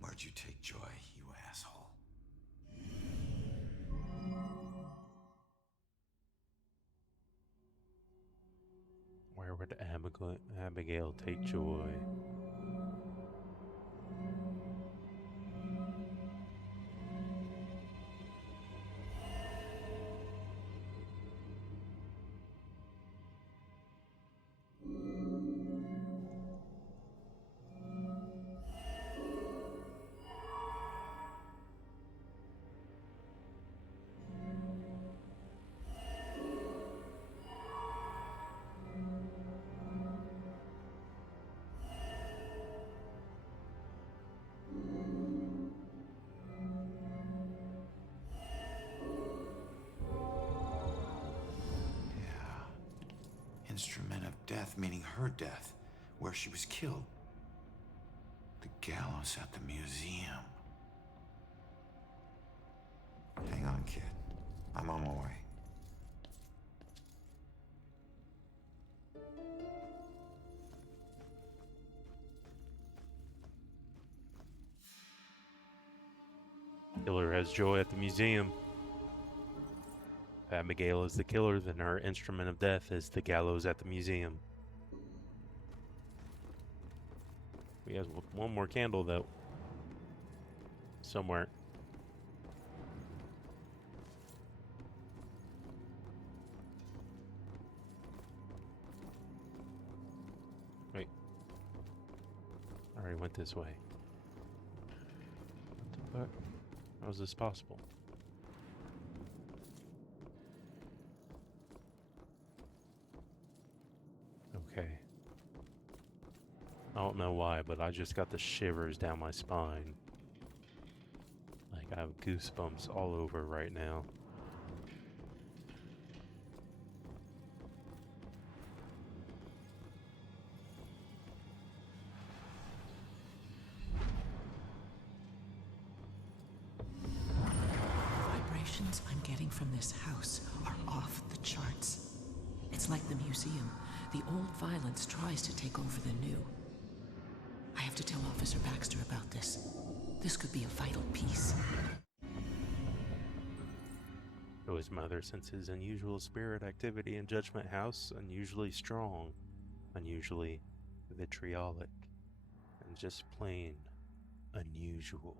Where'd you take Joy, you asshole? Where would Lord Abigail, take joy. Instrument of death, meaning her death, where she was killed. The gallows at the museum. Hang on, kid. I'm on my way. Killer has joy at the museum. If Abigail is the killer, then her instrument of death is the gallows at the museum. We have one more candle, though. Somewhere. Wait. I already went this way. What the fuck? How is this possible? Okay. I don't know why, but I just got the shivers down my spine. Like I have goosebumps all over right now. The vibrations I'm getting from this house are off the charts. It's like the museum. The old violence tries to take over the new. I have to tell Officer Baxter about this. This could be a vital piece. So his mother senses unusual spirit activity in Judgment House, unusually strong, unusually vitriolic, and just plain unusual.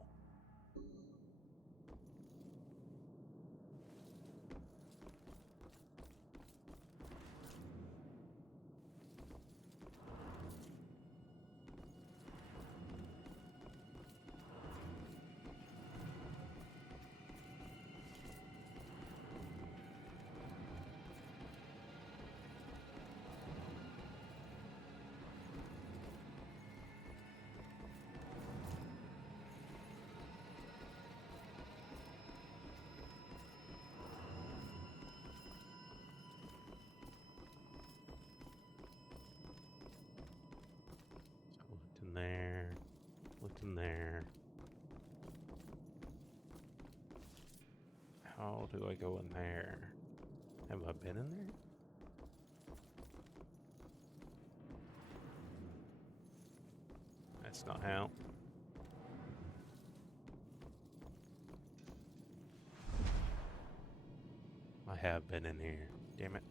There. How do I go in there? Have I been in there? That's not how. I have been in here. Damn it.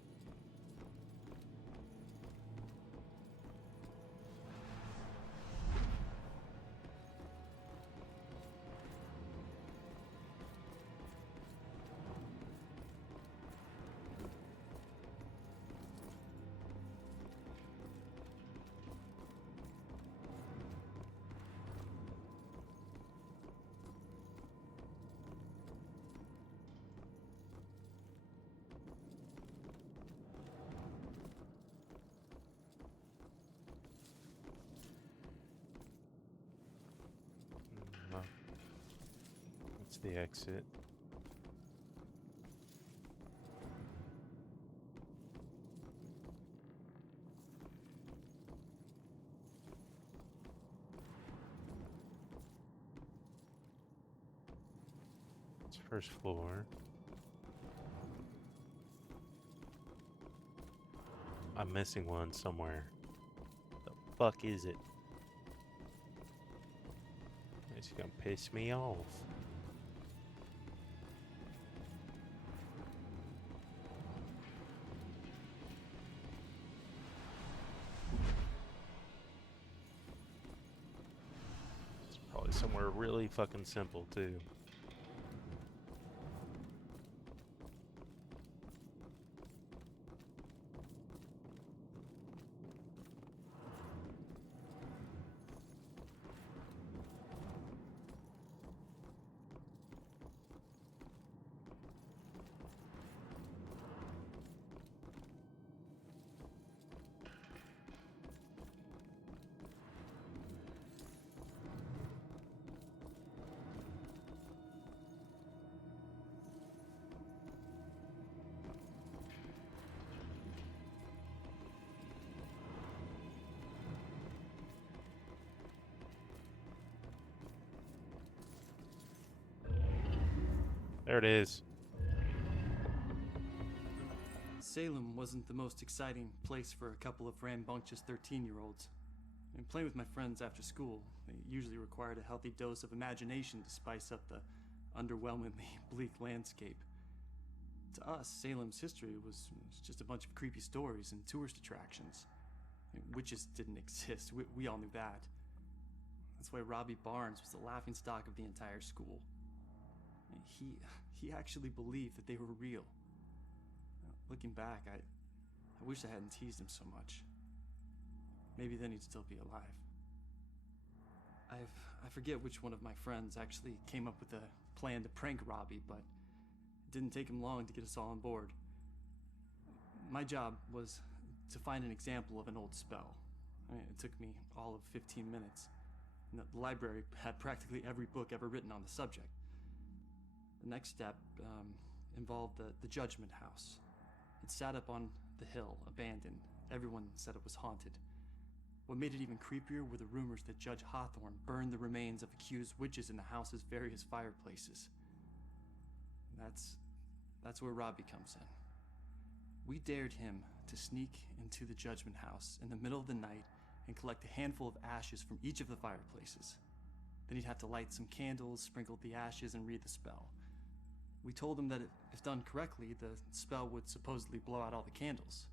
That's the exit. It's first floor. I'm missing one somewhere. The fuck is it? It's gonna piss me off. were really fucking simple too. There it is. Salem wasn't the most exciting place for a couple of rambunctious 13-year-olds. And playing with my friends after school, they usually required a healthy dose of imagination to spice up the underwhelmingly bleak landscape. To us, Salem's history was just a bunch of creepy stories and tourist attractions. Witches didn't exist, we all knew that. That's why Robbie Barnes was the laughingstock of the entire school. He actually believed that they were real. Looking back, I wish I hadn't teased him so much. Maybe then he'd still be alive. I forget which one of my friends actually came up with a plan to prank Robbie, but it didn't take him long to get us all on board. My job was to find an example of an old spell. It took me all of 15 minutes. And the library had practically every book ever written on the subject. The next step involved the Judgment House. It sat up on the hill, abandoned. Everyone said it was haunted. What made it even creepier were the rumors that Judge Hawthorne burned the remains of accused witches in the house's various fireplaces. That's where Robbie comes in. We dared him to sneak into the Judgment House in the middle of the night and collect a handful of ashes from each of the fireplaces. Then he'd have to light some candles, sprinkle the ashes, and read the spell. We told him that if done correctly, the spell would supposedly blow out all the candles.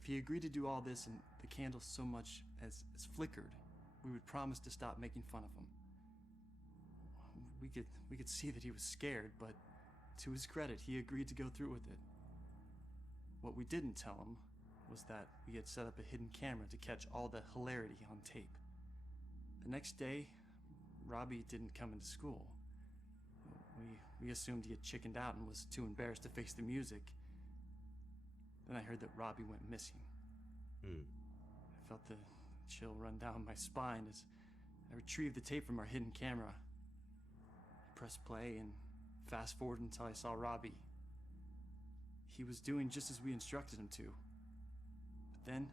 If he agreed to do all this and the candles so much as flickered, we would promise to stop making fun of him. We could see that he was scared, but to his credit, he agreed to go through with it. What we didn't tell him was that we had set up a hidden camera to catch all the hilarity on tape. The next day, Robbie didn't come into school. We assumed he had chickened out and was too embarrassed to face the music. Then I heard that Robbie went missing. I felt the chill run down my spine as I retrieved the tape from our hidden camera. I pressed play and fast forward until I saw Robbie. He was doing just as we instructed him to. But then,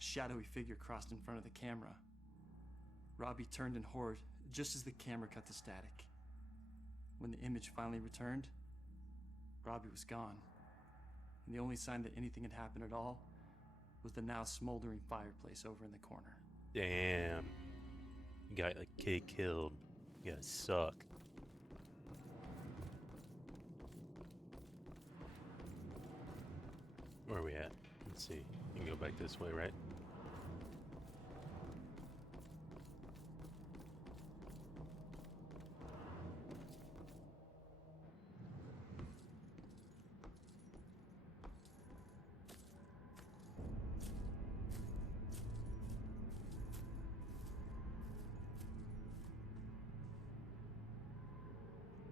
a shadowy figure crossed in front of the camera. Robbie turned in horror just as the camera cut to static. When the image finally returned, Robbie was gone. And the only sign that anything had happened at all was the now smoldering fireplace over in the corner. Damn. You got a kid killed. You guys suck. Where are we at? Let's see. You can go back this way, right?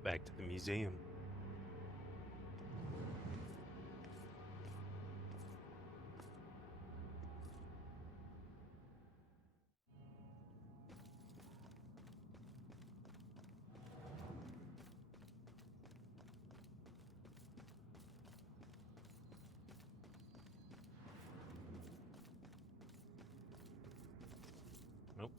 Back to the museum. Nope.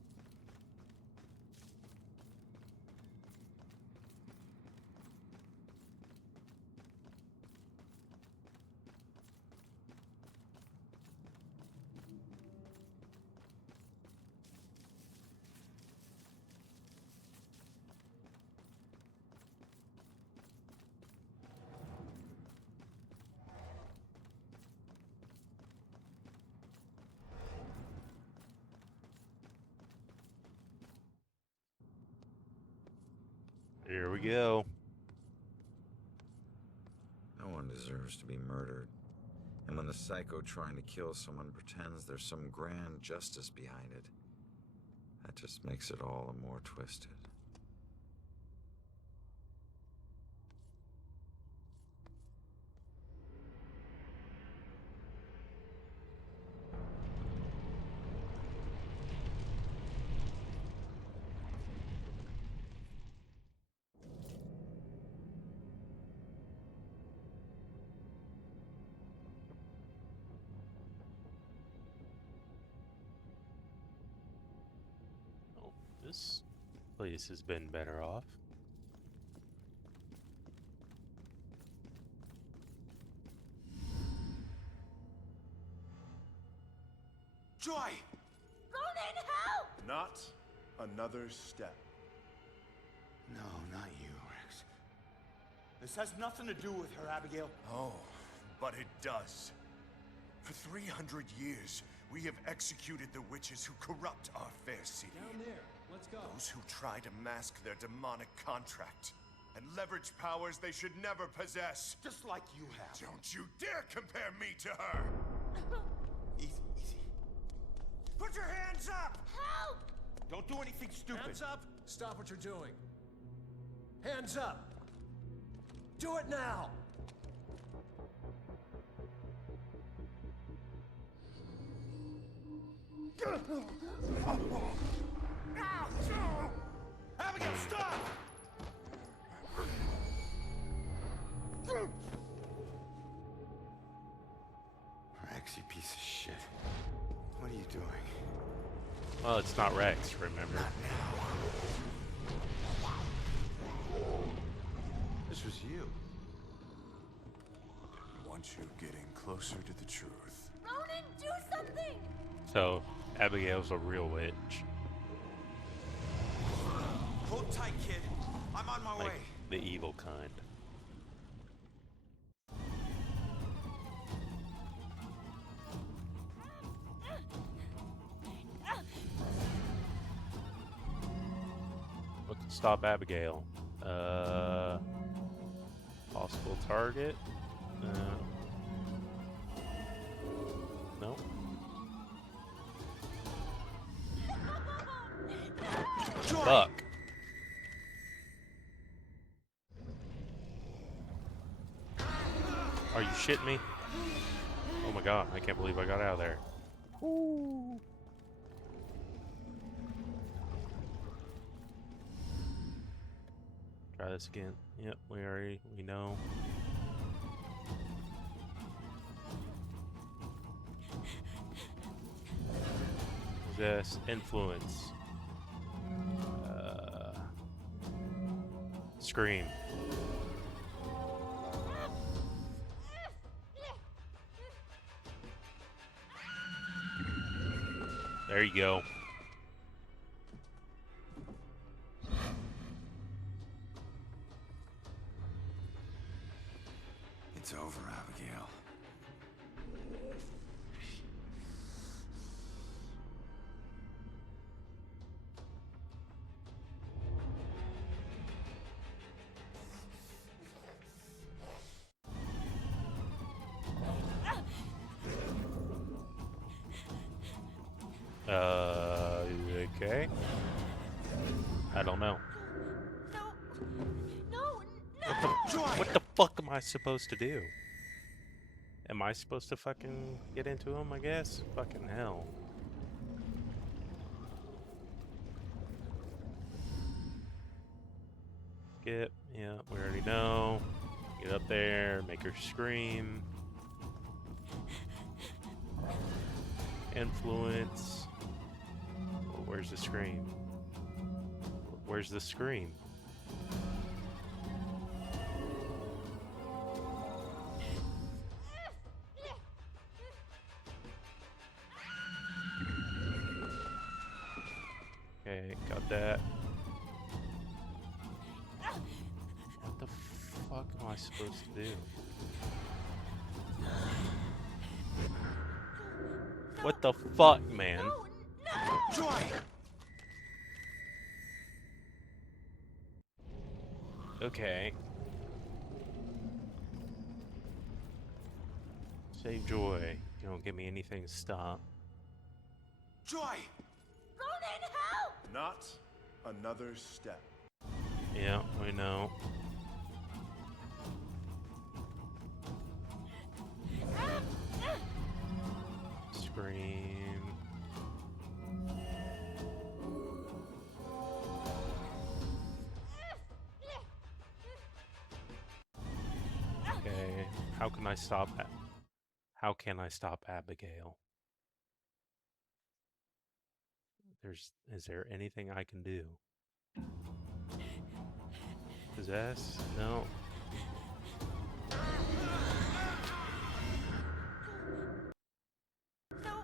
Here we go. No one deserves to be murdered. And when the psycho trying to kill someone pretends there's some grand justice behind it, that just makes it all the more twisted. This place has been better off. Joy! Ronan, help! Not another step. No, not you, Rex. This has nothing to do with her, Abigail. Oh, but it does. For 300 years, we have executed the witches who corrupt our fair city. Down there. Let's go. Those who try to mask their demonic contract and leverage powers they should never possess. Just like you have. Don't you dare compare me to her! Easy, easy. Put your hands up! Help! Don't do anything stupid. Hands up. Stop what you're doing. Hands up. Do it now. Abigail, stop! Rex, you piece of shit. What are you doing? Well, it's not Rex, remember? This was you. I want you getting closer to the truth. Ronan, do something! So, Abigail's a real witch. Hold tight, kid. I'm on my Like, way. the evil kind. What can stop Abigail? Possible target? No. Fuck. Are you shitting me? Oh my god, I can't believe I got out of there. Ooh. Try this again. Yep, we know. Possess, influence. Scream. There you go. It's over, Abigail. Okay. I don't know. What the fuck am I supposed to do? Am I supposed to fucking get into him, I guess? Fucking hell. Skip. Yeah, we already know. Get up there, make her scream. Influence. Where's the scream? Where's the scream? Okay, got that. What the fuck am I supposed to do? What the fuck, man? Joy! Okay. Save Joy. You don't give me anything to stop. Joy! Ronan, help! Not another step. Yeah, we know. Scream. Okay, how can I stop that? How can I stop Abigail? Is there anything I can do? Possess? No.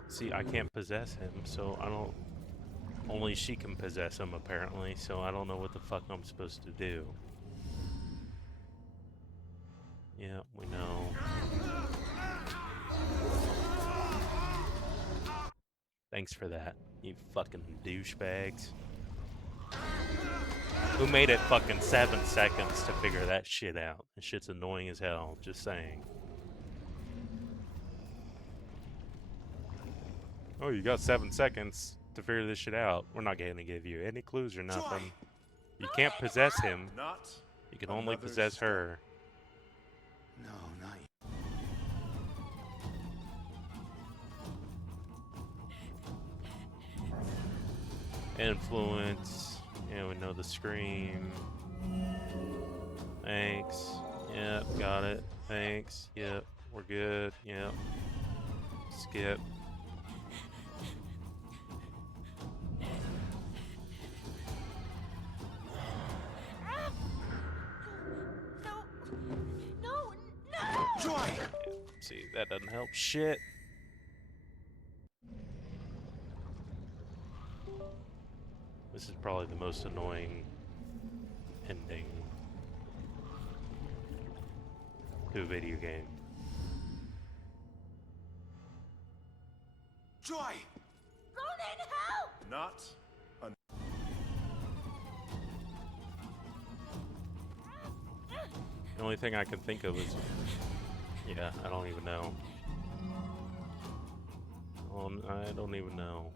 See, I can't possess him, so I don't... Only she can possess him, apparently, so I don't know what the fuck I'm supposed to do. Yeah, we know. Thanks for that, you fucking douchebags. Who made it fucking 7 seconds to figure that shit out? That shit's annoying as hell, just saying. Oh, you got 7 seconds to figure this shit out. We're not gonna give you any clues or nothing. You can't possess him. You can only possess her. No, not you. Influence. Yeah, we know the scream. Thanks. Yep, got it. Thanks. Yep, we're good. Yep. Skip. No! Joy! See, that doesn't help shit. This is probably the most annoying ending to a video game. Joy! Ronan, help! Not an... The only thing I can think of is... Yeah, I don't even know. I don't even know.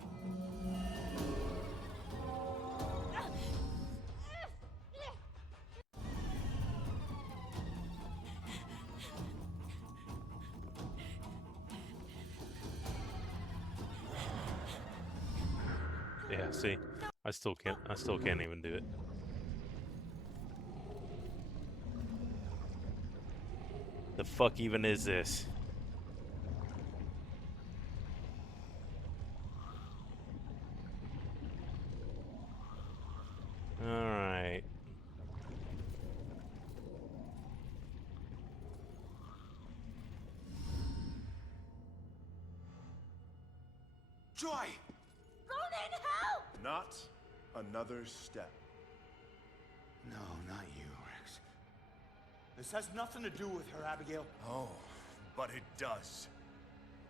Yeah, see, I still can't even do it. The fuck even is this? Alright. Joy! Ronan, help! Not another step. No, not you, Rex. This has nothing to do with her, Abigail. Oh, but it does.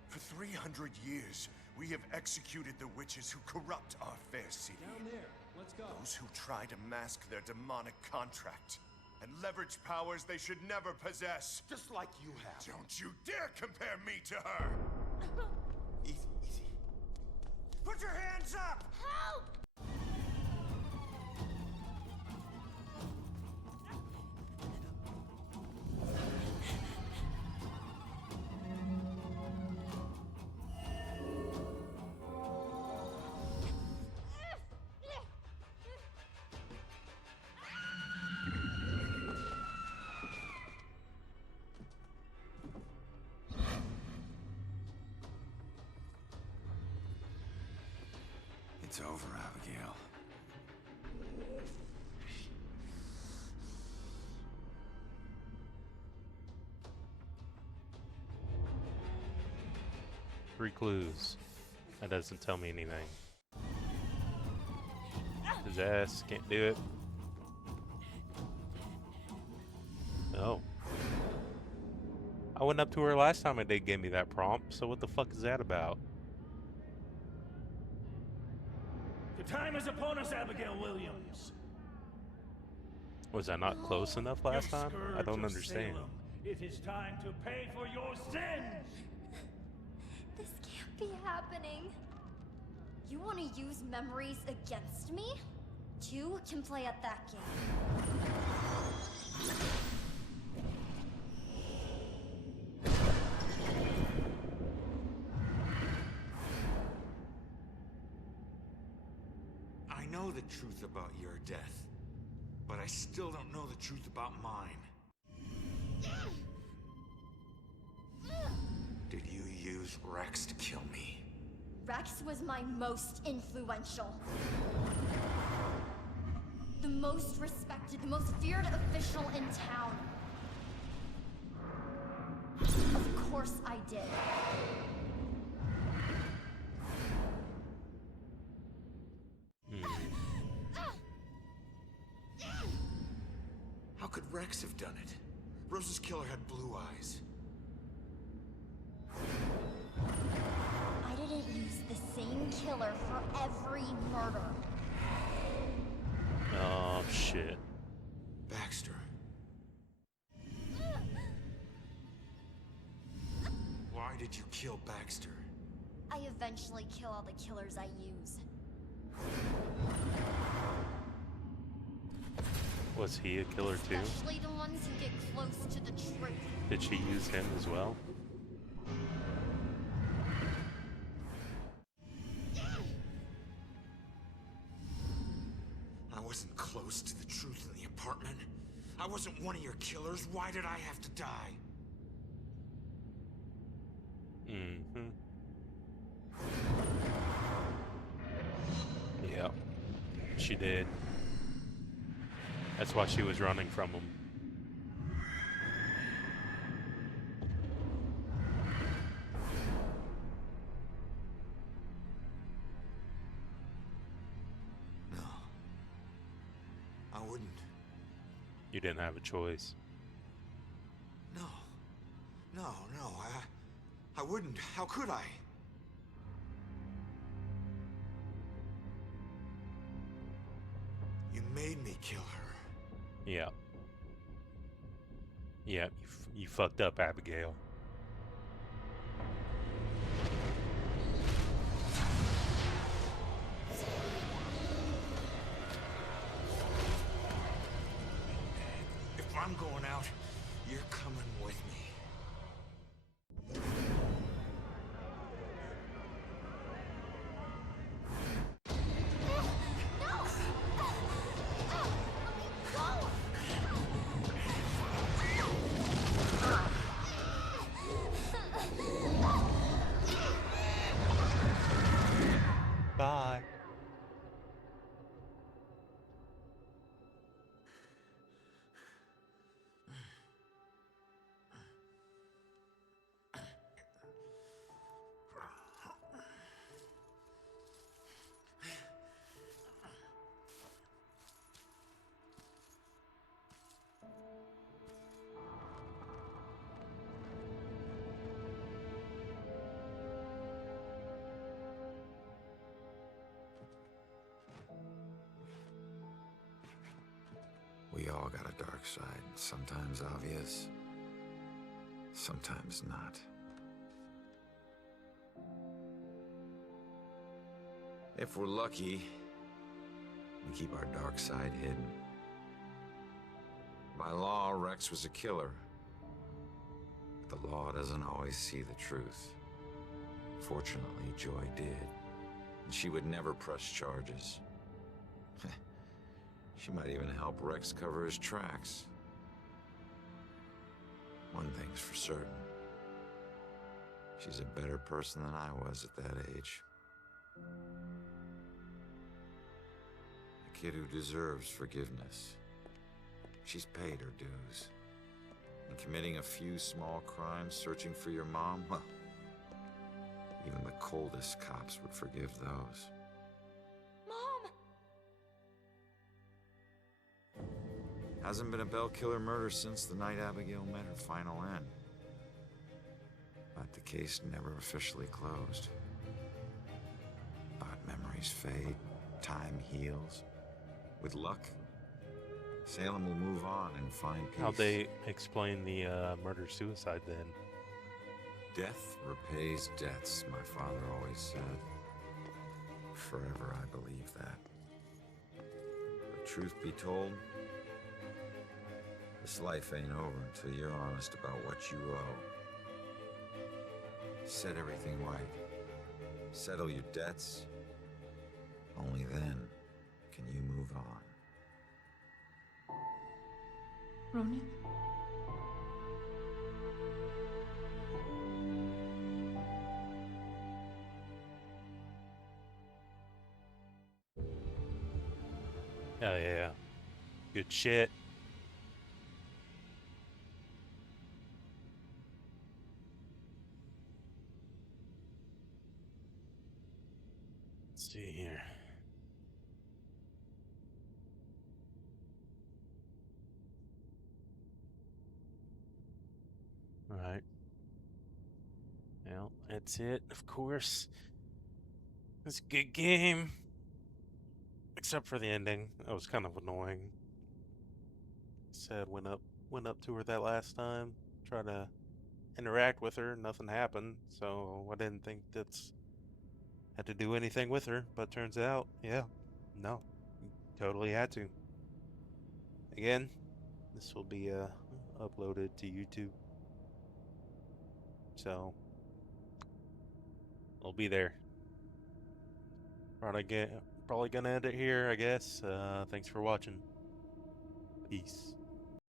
For 300 years, we have executed the witches who corrupt our fair city. Down there. Let's go. Those who try to mask their demonic contract and leverage powers they should never possess. Just like you have. Don't you dare compare me to her! Easy, easy. Put your hands up! Help! It's over, Abigail. Three clues. That doesn't tell me anything. His ass can't do it. No. I went up to her last time and they gave me that prompt, so what the fuck is that about? The time is upon us, Abigail Williams. Was I not close enough last time? I don't Scourge of understand. Salem, it is time to pay for your sins! This can't be happening. You want to use memories against me? Two can play at that game. I know the truth about your death, but I still don't know the truth about mine. Did you use Rex to kill me? Rex was my most influential. The most respected, the most feared official in town. Of course I did. How could Rex have done it? Rose's killer had blue eyes. I didn't use the same killer for every murder. Oh, shit. Baxter. Why did you kill Baxter? I eventually kill all the killers I use. Was he a killer too? Especially the ones who get close to the truth. Did she use him as well? I wasn't close to the truth in the apartment. I wasn't one of your killers. Why did I have to die? Mm-hmm. Yeah. She did. That's why she was running from him. No. I wouldn't. You didn't have a choice. No. No, I wouldn't. How could I? You made me kill her. Yeah. Yeah, you fucked up, Abigail. If I'm going out, you're coming with me. Bye. We all got a dark side, sometimes obvious, sometimes not. If we're lucky, we keep our dark side hidden. By law, Rex was a killer. But the law doesn't always see the truth. Fortunately, Joy did. And she would never press charges. She might even help Rex cover his tracks. One thing's for certain. She's a better person than I was at that age. A kid who deserves forgiveness. She's paid her dues. And committing a few small crimes, searching for your mom, well, even the coldest cops would forgive those. Mom! Hasn't been a Bell killer murder since the night Abigail met her final end. But the case never officially closed. But memories fade, time heals. With luck, Salem will move on and find peace. How'd they explain the murder-suicide then? Death repays debts, my father always said. Forever I believe that. But truth be told, this life ain't over until you're honest about what you owe. Set everything right. Settle your debts. Only then can you move on. Ronan? Hell yeah. Good shit. Let's see here. Alright. Well, that's it, of course. It's a good game. Except for the ending. That was kind of annoying. Said went up to her that last time. Tried to interact with her, nothing happened. So I didn't think that's had to do anything with her, but turns out, yeah, no. Totally had to. Again, this will be uploaded to YouTube. So I'll be there. Probably gonna end it here, I guess. Thanks for watching. Peace.